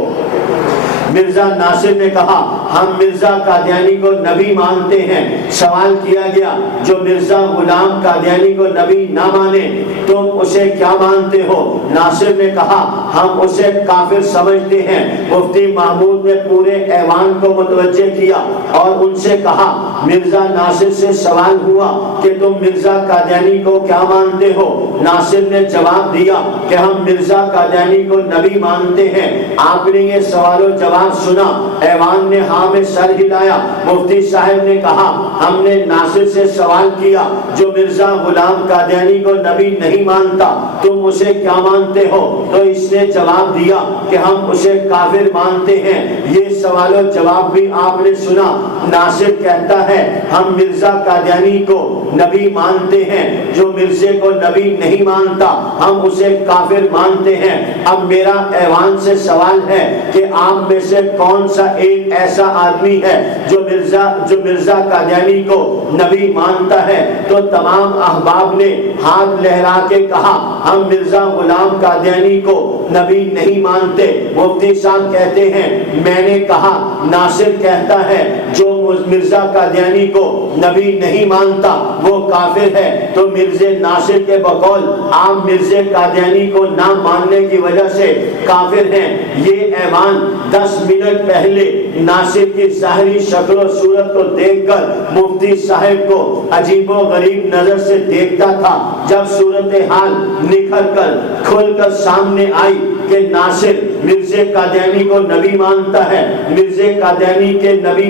مرزا ناصر نے کہا ہم مرزا قادیانی کو نبی مانتے ہیں۔ سوال کیا گیا جو مرزا غلام قادیانی کو نبی نہ مانے تم اسے کیا مانتے ہو؟ ناصر نے کہا ہم اسے کافر سمجھتے ہیں۔ مفتی محمود نے پورے ایوان کو متوجہ کیا اور ان سے کہا مرزا ناصر سے سوال ہوا کہ تم مرزا قادیانی کو کیا مانتے ہو؟ ناصر نے جواب دیا کہ ہم مرزا قادیانی کو نبی مانتے ہیں۔ آپ نے یہ سوال و جواب سنا، ایوان نے ہاں میں سر ہلایا۔ مفتی صاحب نے کہا ہم نے ناصر سے سوال کیا جو مرزا غلام قادیانی کو نبی نہیں مانتا تم اسے کیا مانتے ہو؟ تو اس نے جواب دیا کہ ہم اسے کافر مانتے ہیں۔ یہ سوال و جواب بھی آپ نے سنا۔ ناصر کہتا ہے ہم مرزا قادیانی کو نبی مانتے ہیں، جو مرزے کو نبی نہیں مانتا ہم اسے کافر مانتے ہیں۔ اب میرا ایوان سے سوال ہے کہ آپ میں سے کون سا ایک ایسا آدمی ہے جو مرزا قادیانی کو نبی مانتا ہے؟ تو تمام احباب نے ہاتھ لہرا کے کہا ہم مرزا غلام قادیانی کو نبی نہیں مانتے۔ مفتی صاحب کہتے ہیں میں نے کہا ناصر کہتا ہے جو مرزا قادیانی کو نبی نہیں مانتا وہ کافر ہے، تو مرزا ناصر کے بقول آپ مرزا قادیانی کو نہ ماننے کی وجہ سے کافر ہیں۔ یہ ایوان 10 منٹ پہلے ناصر کی ظاہری شکل و صورت کو دیکھ کر مفتی صاحب کو عجیب و غریب نظر سے دیکھتا تھا۔ جب صورتحال نکھر کر کھل کر سامنے آئی کہ ناصر مرزا قادیانی کو نبی مانتا ہے، مرزا قادیانی کے نبی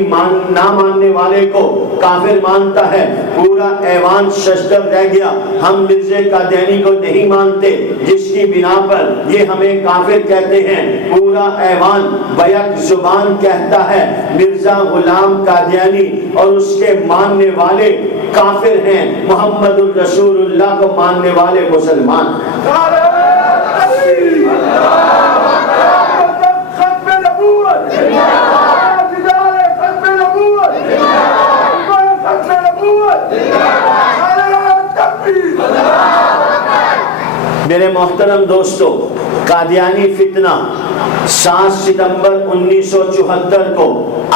نہ ماننے والے کو کافر مانتا ہے، پورا ایوان ششدر رہ گیا۔ ہم مرزا قادیانی کو نہیں مانتے جس کی بنا پر یہ ہمیں کافر کہتے ہیں۔ پورا ایوان بیک زبان کہتا ہے مرزا غلام قادیانی اور اس کے ماننے والے کافر ہیں، محمد الرسول اللہ کو ماننے والے مسلمان ہیں۔ میرے محترم دوستو، قادیانی فتنہ 7 ستمبر 1974 کو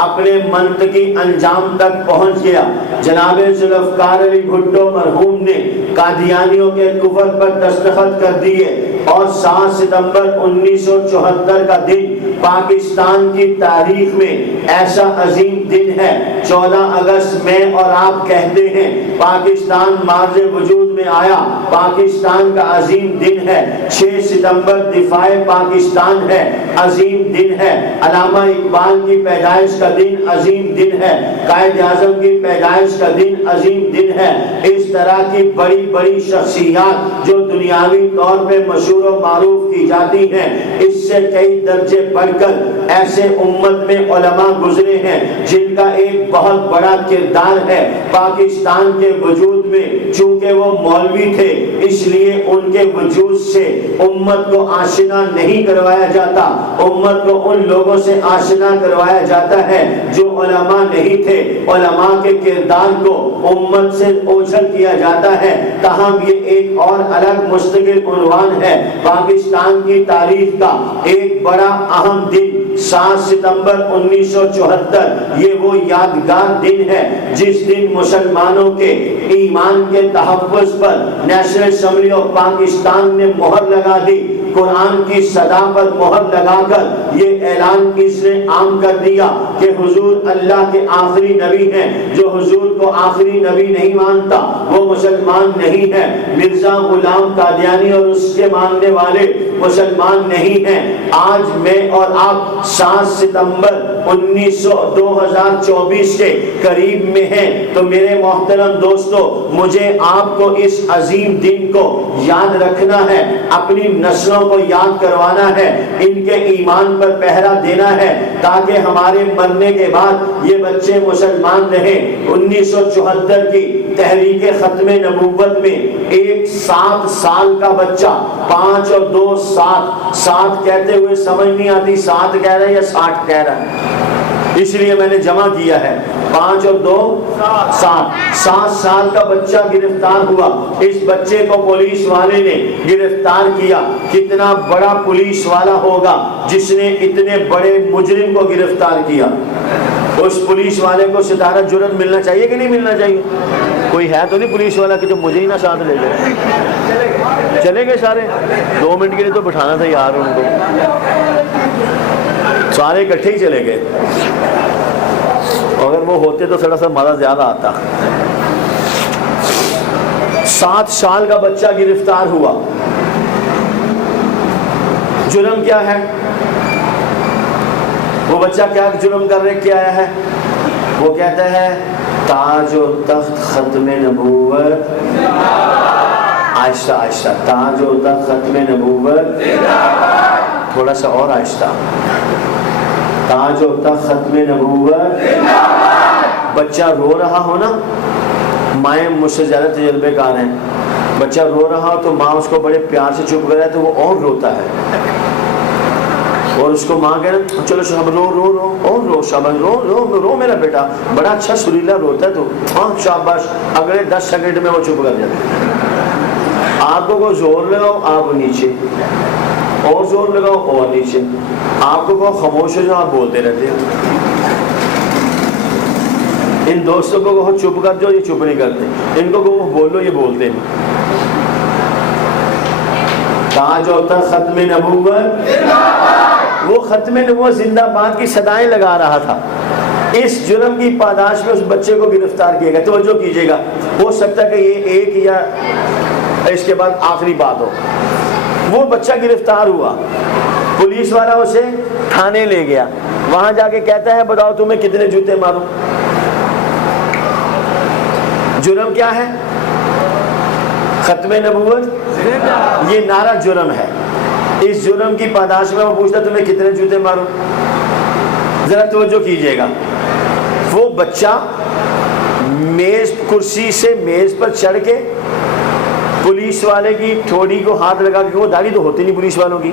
اپنے منطقی انجام تک پہنچ گیا۔ جناب ذوالفقار علی بھٹو مرحوم نے قادیانیوں کے کفر پر دستخط کر دیے اور 7 ستمبر 1974 کا دن پاکستان کی تاریخ میں ایسا عظیم دن ہے۔ 14 اگست میں اور آپ کہتے ہیں پاکستان مارز وجود میں آیا، پاکستان کا عظیم دن ہے۔ 6 ستمبر دفاع پاکستان ہے، عظیم دن ہے۔ علامہ اقبال کی پیدائش کا دن عظیم دن ہے، قائد اعظم کی پیدائش کا دن عظیم دن ہے۔ اس طرح کی بڑی بڑی شخصیات جو دنیاوی طور پہ مشہور و معروف کی جاتی ہیں، اس سے کئی درجے بڑھ کر ایسے امت میں علماء گزرے ہیں جن کا ایک بہت بڑا کردار ہے پاکستان کے وجود میں۔ چونکہ وہ مولوی تھے اس لیے ان کے وجود سے امت کو آشنا نہیں کروایا جاتا، امت کو ان لوگوں سے آشنا کروایا جاتا ہے جو علماء نہیں تھے۔ علماء کے کردار کو امت سے اوجھل کیا جاتا ہے۔ تاہم یہ ایک اور الگ مستقل عنوان ہے پاکستان کی تاریخ کا ایک بڑا اہم دن 7 ستمبر 1974۔ یہ وہ یادگار دن ہے جس دن مسلمانوں کے ایمان کے تحفظ پر نیشنل اسمبلی آف پاکستان نے مہر لگا دی۔ قرآن کی صدا پر مہر لگا کر یہ اعلان اس نے عام کر دیا کہ حضور اللہ کے آخری نبی ہیں. جو حضور کو آخری نبی نہیں مانتا وہ مسلمان نہیں ہے. مرزا غلام قادیانی اور اس کے ماننے والے مسلمان نہیں ہیں. آج میں اور آپ 7 ستمبر 2024 کے قریب میں ہیں. تو میرے محترم دوستو، مجھے آپ کو اس عظیم دن کو یاد رکھنا ہے، اپنی نسلوں کو یاد کروانا ہے، ان کے ایمان پر پہرا دینا ہے تاکہ ہمارے مرنے کے بعد یہ بچے مسلمان رہیں. 1974 کی تحریک ختم نبوت میں ایک 7 سال کا بچہ، 5 اور 2 7 کہتے ہوئے سمجھ نہیں آتی 7 کہہ رہا ہے یا 60 کہہ رہا ہے، اس لیے میں نے جمع کیا ہے. 5 اور 2 7 سال کا بچہ گرفتار ہوا. اس بچے کو پولیس والے نے گرفتار کیا. کتنا بڑا پولیس والا ہوگا جس نے اتنے بڑے مجرم کو گرفتار کیا. اس پولیس والے کو ستارہ جرت ملنا چاہیے کہ نہیں ملنا چاہیے؟ کوئی ہے تو نہیں پولیس والا کہ جو مجھے ہی نہ ساتھ لے جائے؟ چلے گئے سارے؟ 2 منٹ کے لیے تو بٹھانا تھا یار ان کو، سارے اکٹھے ہی چلے گئے. اگر وہ ہوتے تو تھوڑا سا مزہ زیادہ آتا. 7 سال کا بچہ گرفتار ہوا. جرم کیا ہے؟ وہ بچہ کیا جرم کر کے آیا ہے؟ وہ کہتا ہے تاج و تخت ختم نبوت، آہستہ آہستہ، تاج و تخت ختم نبوت، تھوڑا سا اور آہستہ، تاج و تخت ختم نبوت. بچہ رو رہا ہو نا، مائیں مجھ سے زیادہ تجربے کار ہیں، بچہ رو رہا ہو تو ماں اس کو بڑے پیار سے چپ کرے تو وہ اور روتا ہے، اور اس کو ماں کہے چلو شاباش رو رو رو اور رو، شاباش رو رو رو میرا بیٹا، بڑا اچھا سریلا روتا ہے تو، ہاں شاباش. اگلے 10 سیکنڈ میں وہ چپ کر جاتا ہے. آپ کو زور لگاؤ آپ نیچے، اور زور لگاؤ اور نیچے. آپ کو خاموش ہو جاؤ آپ بولتے رہتے ہیں. ان دوستوں کو کہو چپ کر جاؤ، یہ چپ نہیں کرتے. ان کو کہو بولو، یہ بولتے نہیں. تاج و تخت ختم نبوت، وہ ختم نبوت زندہ باد کی صدائیں لگا رہا تھا. اس جرم کی پاداش میں اس بچے کو گرفتار کیا گیا. توجہ کیجیے گا، ہو سکتا ہے کہ یہ ایک یا اس کے بعد آخری بات ہو. وہ بچہ گرفتار ہوا، پولیس والا اسے تھانے لے گیا. وہاں جا کے کہتا ہے بتاؤ تمہیں کتنے جوتے ماروں؟ جرم کیا ہے؟ ختم نبوت. یہ نعرہ جرم ہے. اس جرم کی پاداش میں وہ پوچھتا تمہیں کتنے جوتے ماروں؟ ذرا توجہ کیجیے گا. وہ بچہ میز، کرسی سے میز پر چڑھ کے پولیس والے کی ٹھوڑی کو ہاتھ لگا کے، وہ داڑھی تو ہوتی نہیں پولیس والوں کی،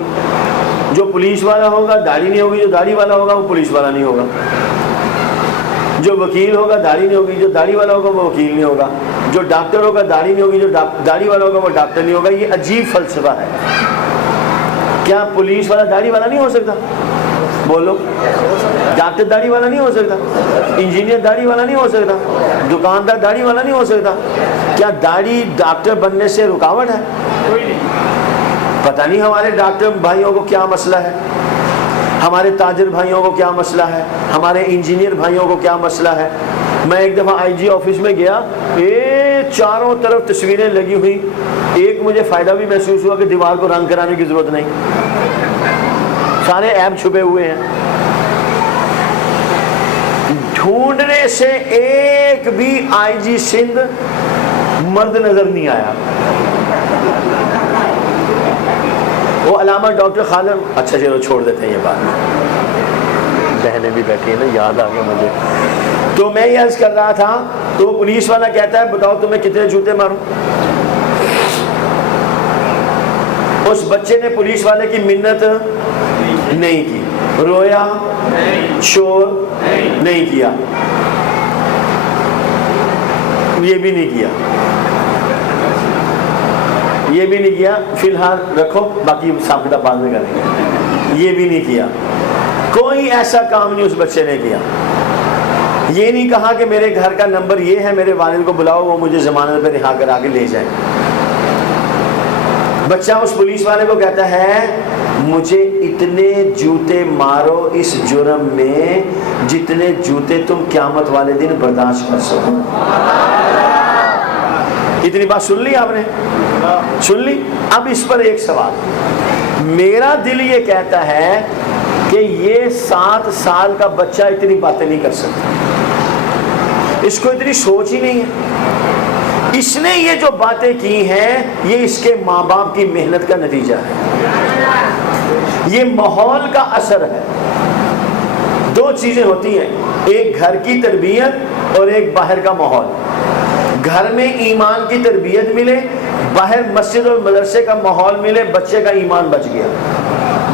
جو پولیس والا ہوگا داڑھی نہیں ہوگی، جو داڑھی والا ہوگا وہ پولیس والا نہیں ہوگا. جو وکیل ہوگا داڑھی نہیں ہوگی، جو داڑھی والا ہوگا وہ وکیل نہیں ہوگا. جو ڈاکٹر ہوگا داڑھی نہیں ہوگی، جو داڑھی والا ہوگا وہ ڈاکٹر نہیں ہوگا. یہ عجیب فلسفہ ہے. کیا پولیس والا داڑھی والا نہیں ہو سکتا؟ بولو. ڈاکٹر داڑھی والا نہیں ہو سکتا؟ انجینئر داڑھی والا نہیں ہو سکتا؟ دکاندار داڑھی والا نہیں ہو سکتا؟ کیا داڑھی ڈاکٹر بننے سے رکاوٹ ہے؟ پتہ نہیں ہمارے ڈاکٹر بھائیوں کو کیا مسئلہ ہے، ہمارے تاجر بھائیوں کو کیا مسئلہ ہے، ہمارے انجینئر بھائیوں کو کیا مسئلہ ہے. میں ایک دفعہ آئی جی آفس میں گیا، چاروں طرف تصویریں لگی ہوئی. ایک مجھے فائدہ بھی محسوس ہوا کہ دیوار کو رنگ کرانے کی ضرورت نہیں، سارے ایپ چھپے ہوئے ہیں. ڈھونڈنے سے ایک بھی آئی جی سندھ مرد نظر نہیں آیا. وہ علامہ ڈاکٹر خالد، اچھا چلو چھوڑ دیتے ہیں یہ بات، بہنیں بھی بیٹھی ہیں نا، یاد آ گیا مجھے. تو میں یہ عرض کر رہا تھا، تو پولیس والا کہتا ہے بتاؤ تمہیں کتنے جوتے ماروں؟ اس بچے نے پولیس والے کی منت نہیں کی، رویا، شور نہیں کیا، یہ بھی نہیں کیا، یہ بھی نہیں کیا. فی الحال رکھو، باقی حساب کتاب بعد میں کریں گے. یہ بھی نہیں کیا. کوئی ایسا کام نہیں اس بچے نے کیا. یہ نہیں کہا کہ میرے گھر کا نمبر یہ ہے، میرے والد کو بلاؤ وہ مجھے ضمانت پہ رہا کرا کے لے جائیں. بچہ اس پولیس والے کو کہتا ہے مجھے اتنے جوتے مارو اس جرم میں جتنے جوتے تم قیامت والے دن برداشت کر سکو. اتنی بات سن لی آپ نے؟ سن لی. اب اس پر ایک سوال. میرا دل یہ کہتا ہے کہ یہ 7 سال کا بچہ اتنی باتیں نہیں کر سکتا, اس کو اتنی سوچ ہی نہیں ہے. اس نے یہ جو باتیں کی ہیں یہ اس کے ماں باپ کی محنت کا نتیجہ ہے, یہ ماحول کا اثر ہے. 2 چیزیں ہوتی ہیں, ایک گھر کی تربیت اور ایک باہر کا ماحول. گھر میں ایمان کی تربیت ملے, باہر مسجد اور مدرسے کا ماحول ملے, بچے کا ایمان بچ گیا.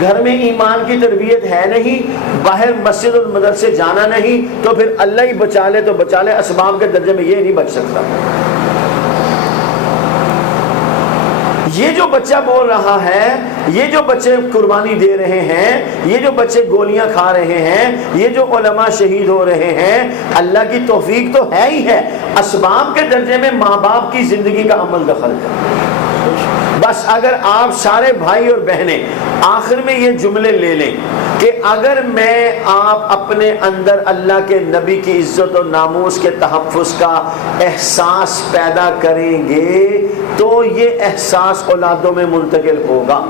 گھر میں ایمان کی تربیت ہے نہیں, باہر مسجد اور مدرسے جانا نہیں, تو پھر اللہ ہی بچا لے تو بچا لے, اسباب کے درجے میں یہ نہیں بچ سکتا. یہ جو بچہ بول رہا ہے, یہ جو بچے قربانی دے رہے ہیں, یہ جو بچے گولیاں کھا رہے ہیں, یہ جو علماء شہید ہو رہے ہیں, اللہ کی توفیق تو ہے ہی ہے, اسباب کے درجے میں ماں باپ کی زندگی کا عمل دخل ہے. بس اگر آپ سارے بھائی اور بہنیں آخر میں یہ جملے لے لیں کہ اگر میں آپ اپنے اندر اللہ کے نبی کی عزت و ناموس کے تحفظ کا احساس پیدا کریں گے تو یہ احساس اولادوں میں منتقل ہوگا.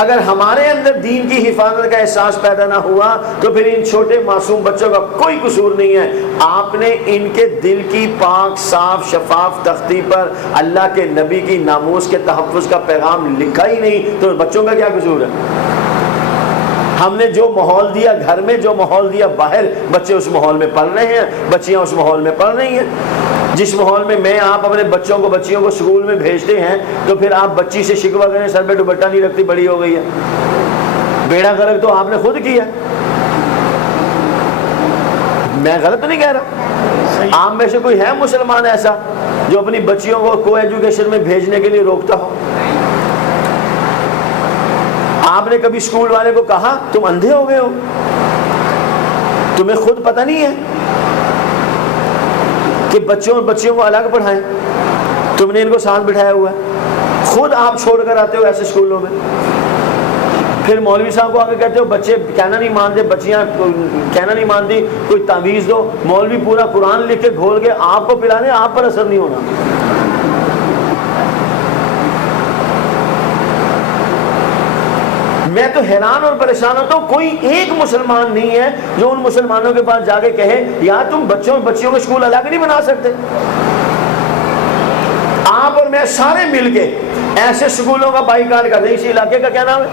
اگر ہمارے اندر دین کی حفاظت کا احساس پیدا نہ ہوا تو پھر ان چھوٹے معصوم بچوں کا کوئی قصور نہیں ہے. آپ نے ان کے دل کی پاک صاف شفاف تختی پر اللہ کے نبی کی ناموس کے تحفظ کا پیغام لکھا ہی نہیں, تو بچوں کا کیا قصور ہے؟ ہم نے جو ماحول دیا گھر میں, جو ماحول دیا باہر, بچے اس ماحول میں پل رہے ہیں, بچیاں اس ماحول میں پل رہی ہیں. جس ماحول میں میں آپ اپنے بچیوں کو اسکول میں بھیجتے ہیں تو پھر آپ بچی سے شکوہ کریں سر پہ دوپٹہ نہیں رکھتی, بڑی ہو گئی ہے. بیڑا غرق تو آپ نے خود کیا, میں غلط نہیں کہہ رہا. آپ میں سے کوئی ہے مسلمان ایسا جو اپنی بچیوں کو کو ایجوکیشن میں بھیجنے کے لیے روکتا ہو؟ آپ نے کبھی اسکول والے کو کہا تم اندھے ہو گئے ہو, تمہیں خود پتہ نہیں ہے کہ بچوں اور بچیوں کو الگ پڑھائیں؟ تم نے ان کو ساتھ بٹھایا ہوا ہے, خود آپ چھوڑ کر آتے ہو ایسے اسکولوں میں. پھر مولوی صاحب کو آگے کہتے ہو بچے کہنا نہیں مانتے, بچیاں کہنا نہیں مانتی, کوئی تعویذ دو. مولوی پورا قرآن لکھ کے گھول کے آپ کو پلانے, آپ پر اثر نہیں ہونا. میں تو حیران اور پریشان ہوتا ہوں, کوئی ایک مسلمان نہیں ہے جو ان مسلمانوں کے پاس جا کے کہے یار تم بچوں کے اسکول الگ نہیں بنا سکتے. آپ اور میں سارے مل کے ایسے اسکولوں کا بائیکاٹ کر دیں. اسی علاقے کا کیا نام ہے؟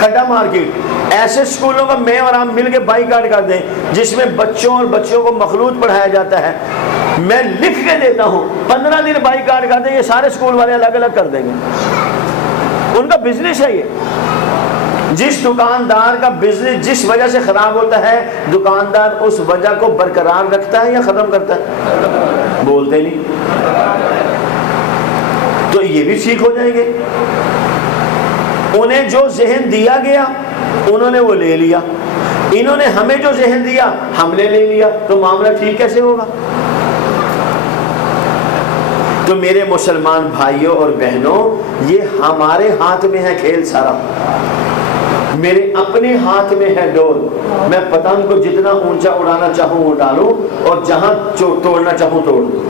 کھڈا مارکیٹ. ایسے اسکولوں کا میں اور آپ مل کے بائیکاٹ کر دیں جس میں بچوں کو مخلوط پڑھایا جاتا ہے. میں لکھ کے دیتا ہوں 15 دن بائیکاٹ کر دیں, یہ سارے اسکول والے الگ الگ کر دیں گے. ان کا بزنس ہے یہ. جس دکاندار کا بزنس جس وجہ سے خراب ہوتا ہے, دکاندار اس وجہ کو برقرار رکھتا ہے یا ختم کرتا ہے؟ بولتے نہیں. تو یہ بھی ٹھیک ہو جائیں گے. انہیں جو ذہن دیا گیا انہوں نے وہ لے لیا, انہوں نے ہمیں جو ذہن دیا ہم نے لے لیا, تو معاملہ ٹھیک کیسے ہوگا؟ تو میرے مسلمان بھائیوں اور بہنوں, یہ ہمارے ہاتھ میں ہے کھیل سارا. میرے اپنے ہاتھ میں ہے ڈور. میں پتنگ کو جتنا اونچا اڑانا چاہوں وہ ڈالوں اور جہاں توڑنا چاہوں توڑ دوں.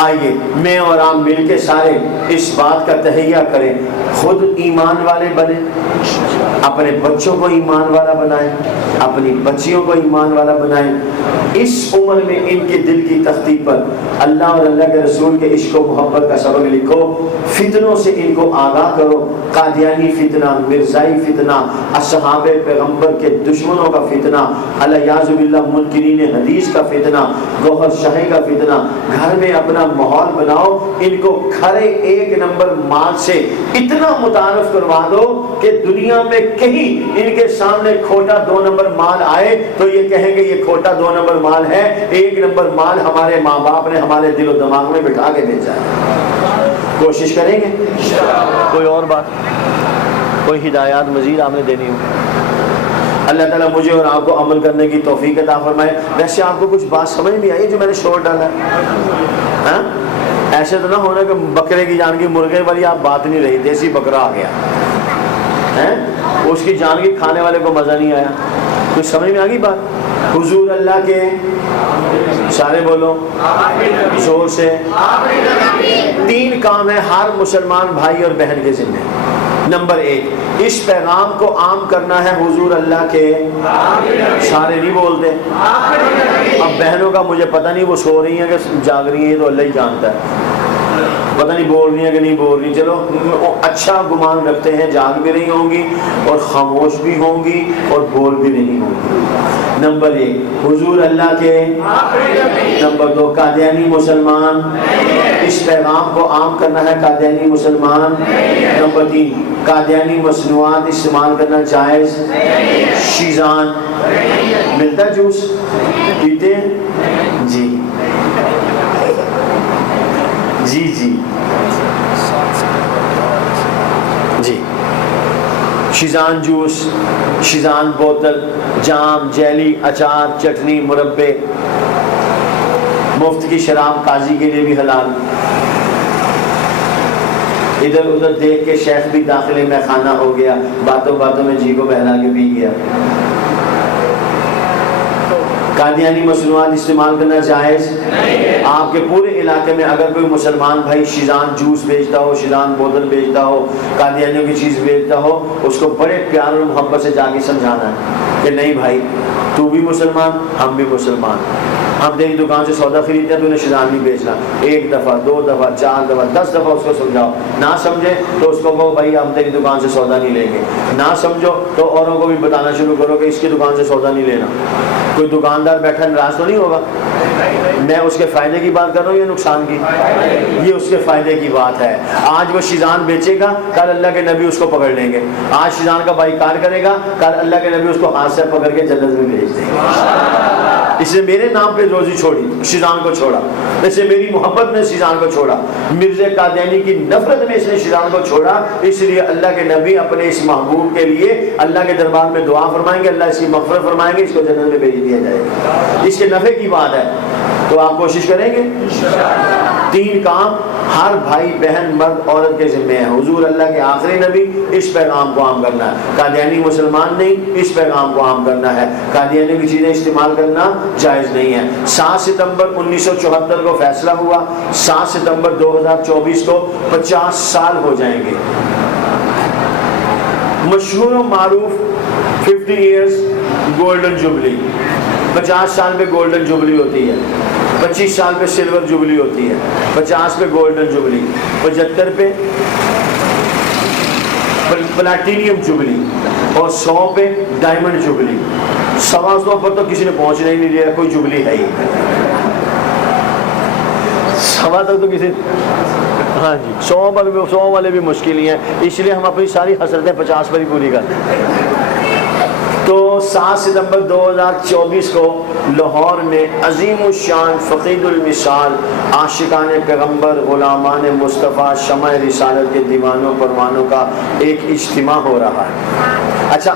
آئیے میں اور آپ مل کے سارے اس بات کا تہیہ کریں, خود ایمان والے بنیں, اپنے بچوں کو ایمان والا بنائیں, اپنی بچیوں کو ایمان والا بنائیں. اس عمر میں ان کے دل کی تختی پر اللہ اور اللہ کے رسول کے عشق و محبت کا سبق لکھو. فتنوں سے ان کو آگاہ کرو. قادیانی فتنہ, مرزائی فتنہ, اصحاب پیغمبر کے دشمنوں کا فتنہ, الیاذ باللہ منکرین حدیث کا فتنہ, گوہر شاہی کا فتنہ. گھر میں اپنا ماحول بناؤ, ان کو کھڑے 1 نمبر مال سے اتنا متعارف کروا دو کہ دنیا میں کہیں ان کے سامنے کھوٹا 2 نمبر مال آئے تو یہ کہیں گے یہ کھوٹا 2 نمبر مال ہے, 1 نمبر مال ہمارے ماں باپ نے ہمارے دل و دماغ میں بٹھا کے بھیجا ہے. کوشش کریں گے. کوئی اور بات, کوئی ہدایات مزید آپ نے دینی ہو؟ اللہ تعالیٰ مجھے اور آپ کو عمل کرنے کی توفیق عطا فرمائے. ویسے آپ کو کچھ بات سمجھ نہیں آئی جو میں نے شور ڈالا ہے؟ ایسے تو نہ ہونا کہ بکرے کی جان کی مرغے والی آپ بات نہیں رہی، دیسی بکرا آ گیا ہے، اس کی جان کی کھانے والے کو مزہ نہیں آیا. کچھ سمجھ میں آ گئی بات؟ حضور اللہ کے سارے بولو زور سے. 3 کام ہے ہر مسلمان بھائی اور بہن کے ذمہ. نمبر 1، اس پیغام کو عام کرنا ہے حضور اللہ کے، سارے نہیں بولتے. اب بہنوں کا مجھے پتہ نہیں وہ سو رہی ہیں کہ جاگ رہی ہیں، یہ تو اللہ ہی جانتا ہے، پتہ نہیں بول رہی ہیں کہ نہیں بول رہی. چلو اچھا گمان رکھتے ہیں جاگ بھی رہی ہوں گی اور خاموش بھی ہوں گی اور بول بھی رہی ہوں گی. نمبر 1 حضور اللہ کے. نمبر 2 قادیانی مسلمان، اس پیغام کو عام کرنا ہے قادیانی مسلمان. نمبر 3 قادیانی مصنوعات استعمال کرنا جائز. شیزان ملتا ہے جوس پیتے ہیں جی جی جی جی، شیزان جوس، شیزان بوتل، جام، جیلی، اچار، چٹنی، مربے. مفت کی شراب قاضی کے لیے بھی حلال. ادھر ادھر دیکھ کے شیخ بھی داخلے میں خانہ ہو گیا، باتوں باتوں میں جی کو بہلا کے پی گیا. قادیانی مصنوعات استعمال کرنا جائز. آپ کے پورے علاقے میں اگر کوئی مسلمان بھائی شیزان جوس بیچتا ہو، شیزان بوتل بیچتا ہو، قادیانیوں کی چیز بیچتا ہو، اس کو بڑے پیار اور محبت سے جا کے سمجھانا ہے کہ نہیں بھائی، تو بھی مسلمان ہم بھی مسلمان، ہم تیری دکان سے سودا خریدتے ہیں، تو نے شیزان نہیں بیچنا. 1 دفعہ 2 دفعہ 4 دفعہ 10 دفعہ اس کو سمجھاؤ. نہ سمجھے تو اس کو کہو بھائی ہم تیری دکان سے سودا نہیں لیں گے. نہ سمجھو تو اوروں کو بھی بتانا شروع کرو کہ اس کی دکان سے سودا نہیں لینا. کوئی دکاندار بیٹھا ناراض تو نہیں ہوگا؟ میں اس کے فائدے کی بات کر رہا ہوں یا نقصان کی؟ یہ اس کے فائدے کی بات ہے. آج وہ شیزان بیچے گا، کل اللہ کے نبی اس کو پکڑ لیں گے. آج شیزان کا بائیکار کرے گا، کل اللہ کے نبی اس کو ہاتھ سے پکڑ کے جنت میں بھیج دیں گے. اس نے میرے نام پہ روزی چھوڑی، شیزان کو چھوڑا. ویسے میری محبت میں شیزان کو چھوڑا، مرزا قادیانی کی نفرت میں اس نے شیزان کو چھوڑا. اس لیے اللہ کے نبی اپنے اس محبوب کے لیے اللہ کے دربار میں دعا فرمائیں گے، اللہ اس کی مغفرت فرمائیں گے، اس کو جنت میں بھیج دیا جائے گا. اس کے نفع کی بات ہے. تو آپ کوشش کریں گے. 3 کام ہر بھائی بہن مرد عورت کے ذمہ ہے. حضور اللہ کے آخری نبی، اس پیغام کو عام کرنا ہے. قادیانی مسلمان نہیں، اس پیغام کو عام کرنا ہے. قادیانی کی چیزیں استعمال کرنا جائز نہیں ہے. 7 ستمبر 1974 کو فیصلہ ہوا، 7 ستمبر 2024 کو 50 سال ہو جائیں گے. مشہور و معروف 50 ایئرز گولڈن جوبلی. 50 سال پہ گولڈن جوبلی ہوتی ہے، 25 سال پہ سلور جوبلی ہوتی ہے، 50 پہ گولڈن جوبلی، 75 پہ پلاٹینیم جوبلی اور 100 پہ ڈائمنڈ جوبلی. 100 پر تو کسی نے پہنچنا ہی نہیں دیا، کوئی جوبلی ہے ہی 100 تک تو کسی. ہاں جی 100 پر 100 والے بھی مشکل ہی ہیں، اس لیے ہم اپنی ساری حسرتیں 50 پر ہی پوری کرتے ہیں. تو 7 ستمبر 2024 کو لاہور میں عظیم الشان فقید المثال عاشقان پیغمبر غلامان مصطفیٰ شمع رسالت کے دیوانوں پروانوں کا ایک اجتماع ہو رہا ہے. اچھا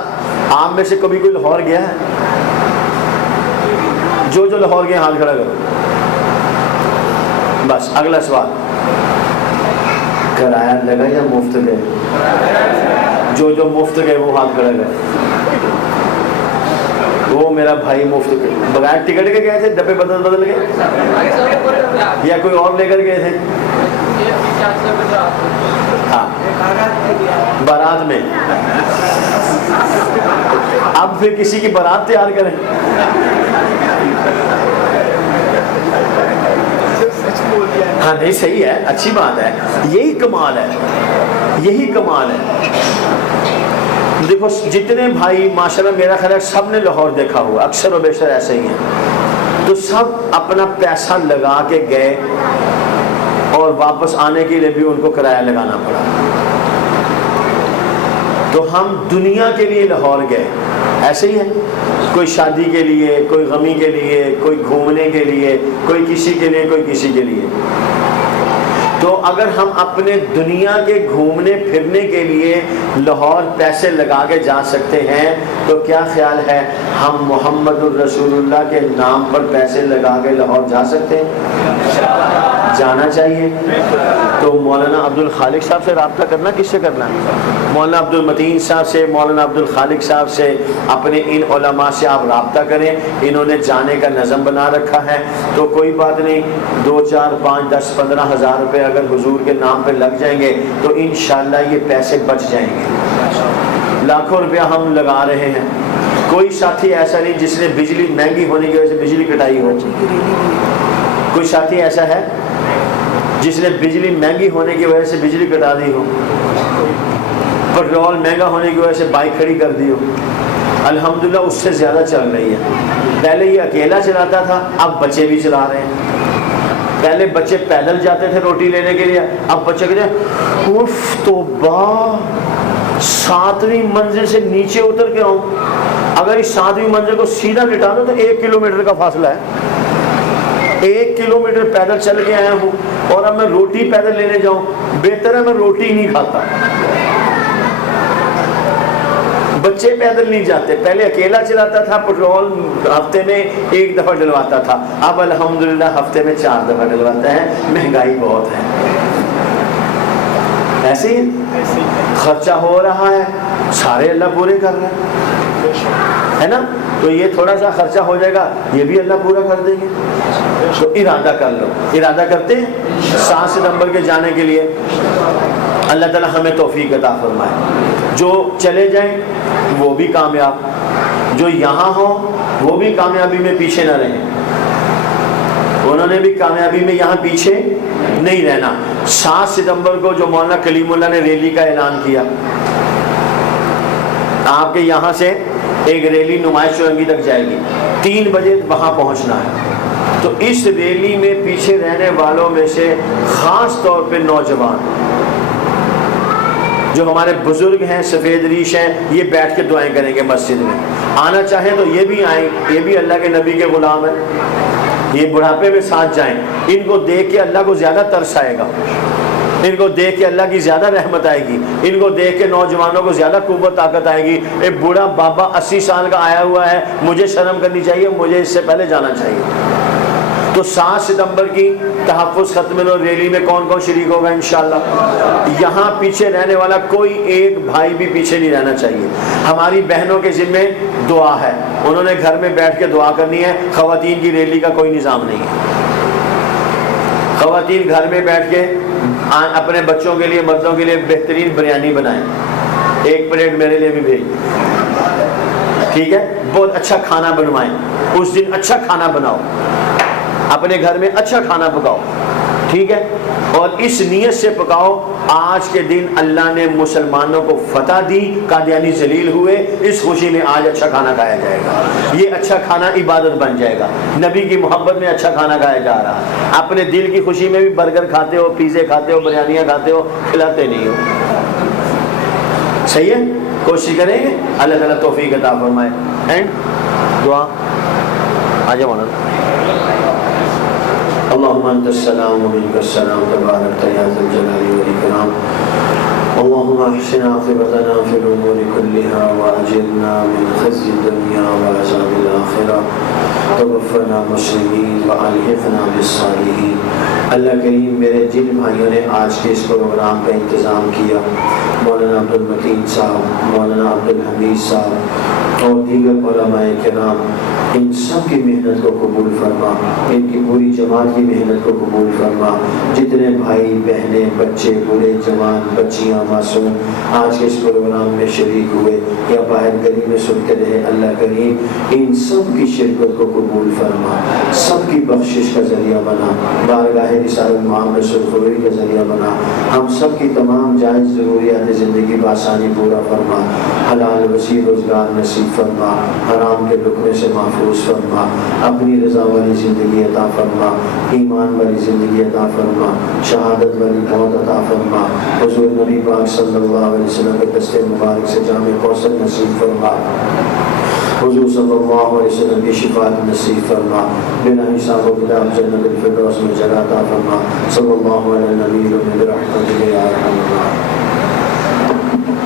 آپ میں سے کبھی کوئی لاہور گیا ہے؟ جو لاہور گئے ہاتھ کھڑا کرو. بس اگلا سوال، کرایہ لگا یا مفت گئے؟ جو مفت گئے وہ ہاتھ کھڑا کرے. وہ میرا بھائی مفت بغیر ٹکٹ کے گئے تھے، ڈبے بدل گئے یا کوئی اور لے کر گئے تھے؟ ہاں بارات میں. اب پھر کسی کی بارات تیار کریں. ہاں نہیں صحیح ہے، اچھی بات ہے. یہی کمال ہے، یہی کمال ہے. دیکھو جتنے بھائی ماشاءاللہ میرا خیال ہے سب نے لاہور دیکھا ہوا، اکثر و بیشتر ایسے ہی ہیں. تو سب اپنا پیسہ لگا کے گئے اور واپس آنے کے لیے بھی ان کو کرایہ لگانا پڑا. تو ہم دنیا کے لیے لاہور گئے، ایسے ہی ہے. کوئی شادی کے لیے، کوئی غمی کے لیے، کوئی گھومنے کے لیے، کوئی کسی کے لیے، کوئی کسی کے لیے. تو اگر ہم اپنے دنیا کے گھومنے پھرنے کے لیے لاہور پیسے لگا کے جا سکتے ہیں تو کیا خیال ہے ہم محمد الرسول اللہ کے نام پر پیسے لگا کے لاہور جا سکتے ہیں؟ جانا چاہیے. تو مولانا عبد الخالق صاحب سے رابطہ کرنا کس سے کرنا ہے؟ مولانا عبد المتین صاحب سے, مولانا عبد الخالق صاحب سے, اپنے ان علماء سے آپ رابطہ کریں. انہوں نے جانے کا نظم بنا رکھا ہے. تو کوئی بات نہیں, 2 4 5 10 15 ہزار روپے اگر حضور کے نام پہ لگ جائیں گے تو انشاءاللہ یہ پیسے بچ جائیں گے. لاکھوں روپیہ ہم لگا رہے ہیں. کوئی ساتھی ایسا نہیں جس نے بجلی مہنگی ہونے کی وجہ سے بجلی کٹائی ہو. کوئی ساتھی ایسا ہے جس نے بجلی مہنگی ہونے کی وجہ سے بجلی کٹا دی ہو, پیٹرول مہنگا ہونے کی وجہ سے بائک کھڑی کر دی ہو؟ الحمدللہ اس سے زیادہ چل رہی ہے. پہلے یہ اکیلا چلاتا تھا, اب بچے بھی چلا رہے ہیں. پہلے بچے پیدل جاتے تھے روٹی لینے کے لیے, اب بچے کہتے ہیں اف توبہ 7ویں منزل سے نیچے اتر کے آؤں. اگر اس 7ویں منزل کو سیدھا لٹا دو تو 1 کلومیٹر کا فاصلہ ہے. 1 کلومیٹر پیدل چل کے آیا ہوں اور اب میں روٹی پیدل لینے جاؤں, بہتر ہے میں روٹی نہیں کھاتا. بچے پیدل نہیں جاتے. پہلے اکیلا چلاتا تھا, پیٹرول ہفتے میں 1 دفعہ ڈلواتا تھا, اب الحمدللہ ہفتے میں 4 دفعہ ڈلواتا ہے. مہنگائی بہت ہے. ایسے ہی خرچہ ہو رہا ہے, سارے اللہ پورے کر رہے ہیں, ہے نا. تو یہ تھوڑا سا خرچہ ہو جائے گا, یہ بھی اللہ پورا کر دیں گے. تو ارادہ کر لو. ارادہ کرتے ہیں 7 ستمبر کے جانے کے لیے. اللہ تعالی ہمیں توفیق عطا فرمائے. جو چلے جائیں وہ بھی کامیاب, جو یہاں ہوں وہ بھی کامیابی میں پیچھے نہ رہیں. انہوں نے بھی کامیابی میں یہاں پیچھے نہیں رہنا. 7 ستمبر کو جو مولانا کلیم اللہ نے ریلی کا اعلان کیا, آپ کے یہاں سے ایک ریلی نمائش چورنگی تک جائے گی, 3 بجے وہاں پہنچنا ہے. تو اس ریلی میں پیچھے رہنے والوں میں سے خاص طور پہ نوجوان جو ہمارے بزرگ ہیں, سفید ریش ہیں, یہ بیٹھ کے دعائیں کریں گے مسجد میں. آنا چاہیں تو یہ بھی آئیں, یہ بھی اللہ کے نبی کے غلام ہیں. یہ بڑھاپے میں ساتھ جائیں. ان کو دیکھ کے اللہ کو زیادہ ترس آئے گا, ان کو دیکھ کے اللہ کی زیادہ رحمت آئے گی, ان کو دیکھ کے نوجوانوں کو زیادہ قوت طاقت آئے گی. ایک بوڑھا بابا 80 سال کا آیا ہوا ہے, مجھے شرم کرنی چاہیے, مجھے اس سے پہلے جانا چاہیے. تو 7 ستمبر کی تحفظ ختم نور ریلی میں کون کون شریک ہوگا انشاءاللہ؟ یہاں پیچھے رہنے والا کوئی ایک بھائی بھی پیچھے نہیں رہنا چاہیے. ہماری بہنوں کے ذمے دعا ہے, انہوں نے گھر میں بیٹھ کے دعا کرنی ہے. خواتین کی ریلی کا کوئی نظام نہیں ہے. خواتین گھر میں بیٹھ کے اپنے بچوں کے لیے, مردوں کے لیے بہترین بریانی بنائیں, 1 پلیٹ میرے لیے بھی بھیج, ٹھیک ہے. بہت اچھا کھانا بنوائیں, اس دن اچھا کھانا بناؤ, اپنے گھر میں اچھا کھانا پکاؤ, ٹھیک ہے. اور اس نیت سے پکاؤ, آج کے دن اللہ نے مسلمانوں کو فتح دی, قادیانی ذلیل ہوئے, اس خوشی میں آج اچھا کھانا کھایا جائے گا. یہ اچھا کھانا عبادت بن جائے گا. نبی کی محبت میں اچھا کھانا کھایا جا رہا ہے. اپنے دل کی خوشی میں بھی برگر کھاتے ہو, پیزے کھاتے ہو, بریانیاں کھاتے ہو, کھلاتے نہیں ہو. صحیح ہے, کوشش کریں گے. اللہ تعالیٰ توفیق عطا فرمائے. اینڈ دعا آ جاؤ مولانا. اللهم انت السلام ومنك السلام تبارك يا ذا الجلال والاكرام. اللهم احسن عاقبتنا في الامور كلها واجرنا من خزي الدنيا وعذاب الاخره. توفنا مسلمین والحقنا بالصالحین. اللہ کریم, میرے جن بھائیوں نے آج کے اس پروگرام کا انتظام کیا, مولانا عبد المتین صاحب, مولانا عبد الحمید صاحب اور دیگر علماء کرام, ان سب کی محنت کو قبول فرما, ان کی پوری جماعت کی محنت کو قبول فرما. جتنے بھائی بہنیں, بچے, بوڑھے, جوان, بچیاں, معصوم آج کے اس پروگرام میں شریک ہوئے یا باہر گلی میں سنتے رہے, اللہ کریم ان سب کی شرکت کو قبول فرما, سب کی بخشش کا ذریعہ بنا, بارگاہ رسالت معاملہ سرخروئی کا ذریعہ بنا. ہم سب کی تمام جائز ضروریات زندگی بآسانی پورا فرما. حلال وسیع روزگار نصیب فرما, حرام کے لقمے سے محفوظ فرما. اپنی رضا والی زندگی عطا فرما, ایمان والی زندگی عطا فرما, شہادت والی موت عطا فرما. حضور نبی پاک صلی اللہ علیہ وسلم کے دستے مبارک سے جامع کوثر نصیب فرما. حضور صلی اللہ علیہ وسلم کی شفاعت نصیب فرما. بنا حساب و کتاب جنت الفردوس میں جگہ عطا فرما. صلی اللہ علیہ نبی و برحمتہ یا ارحم الراحمین.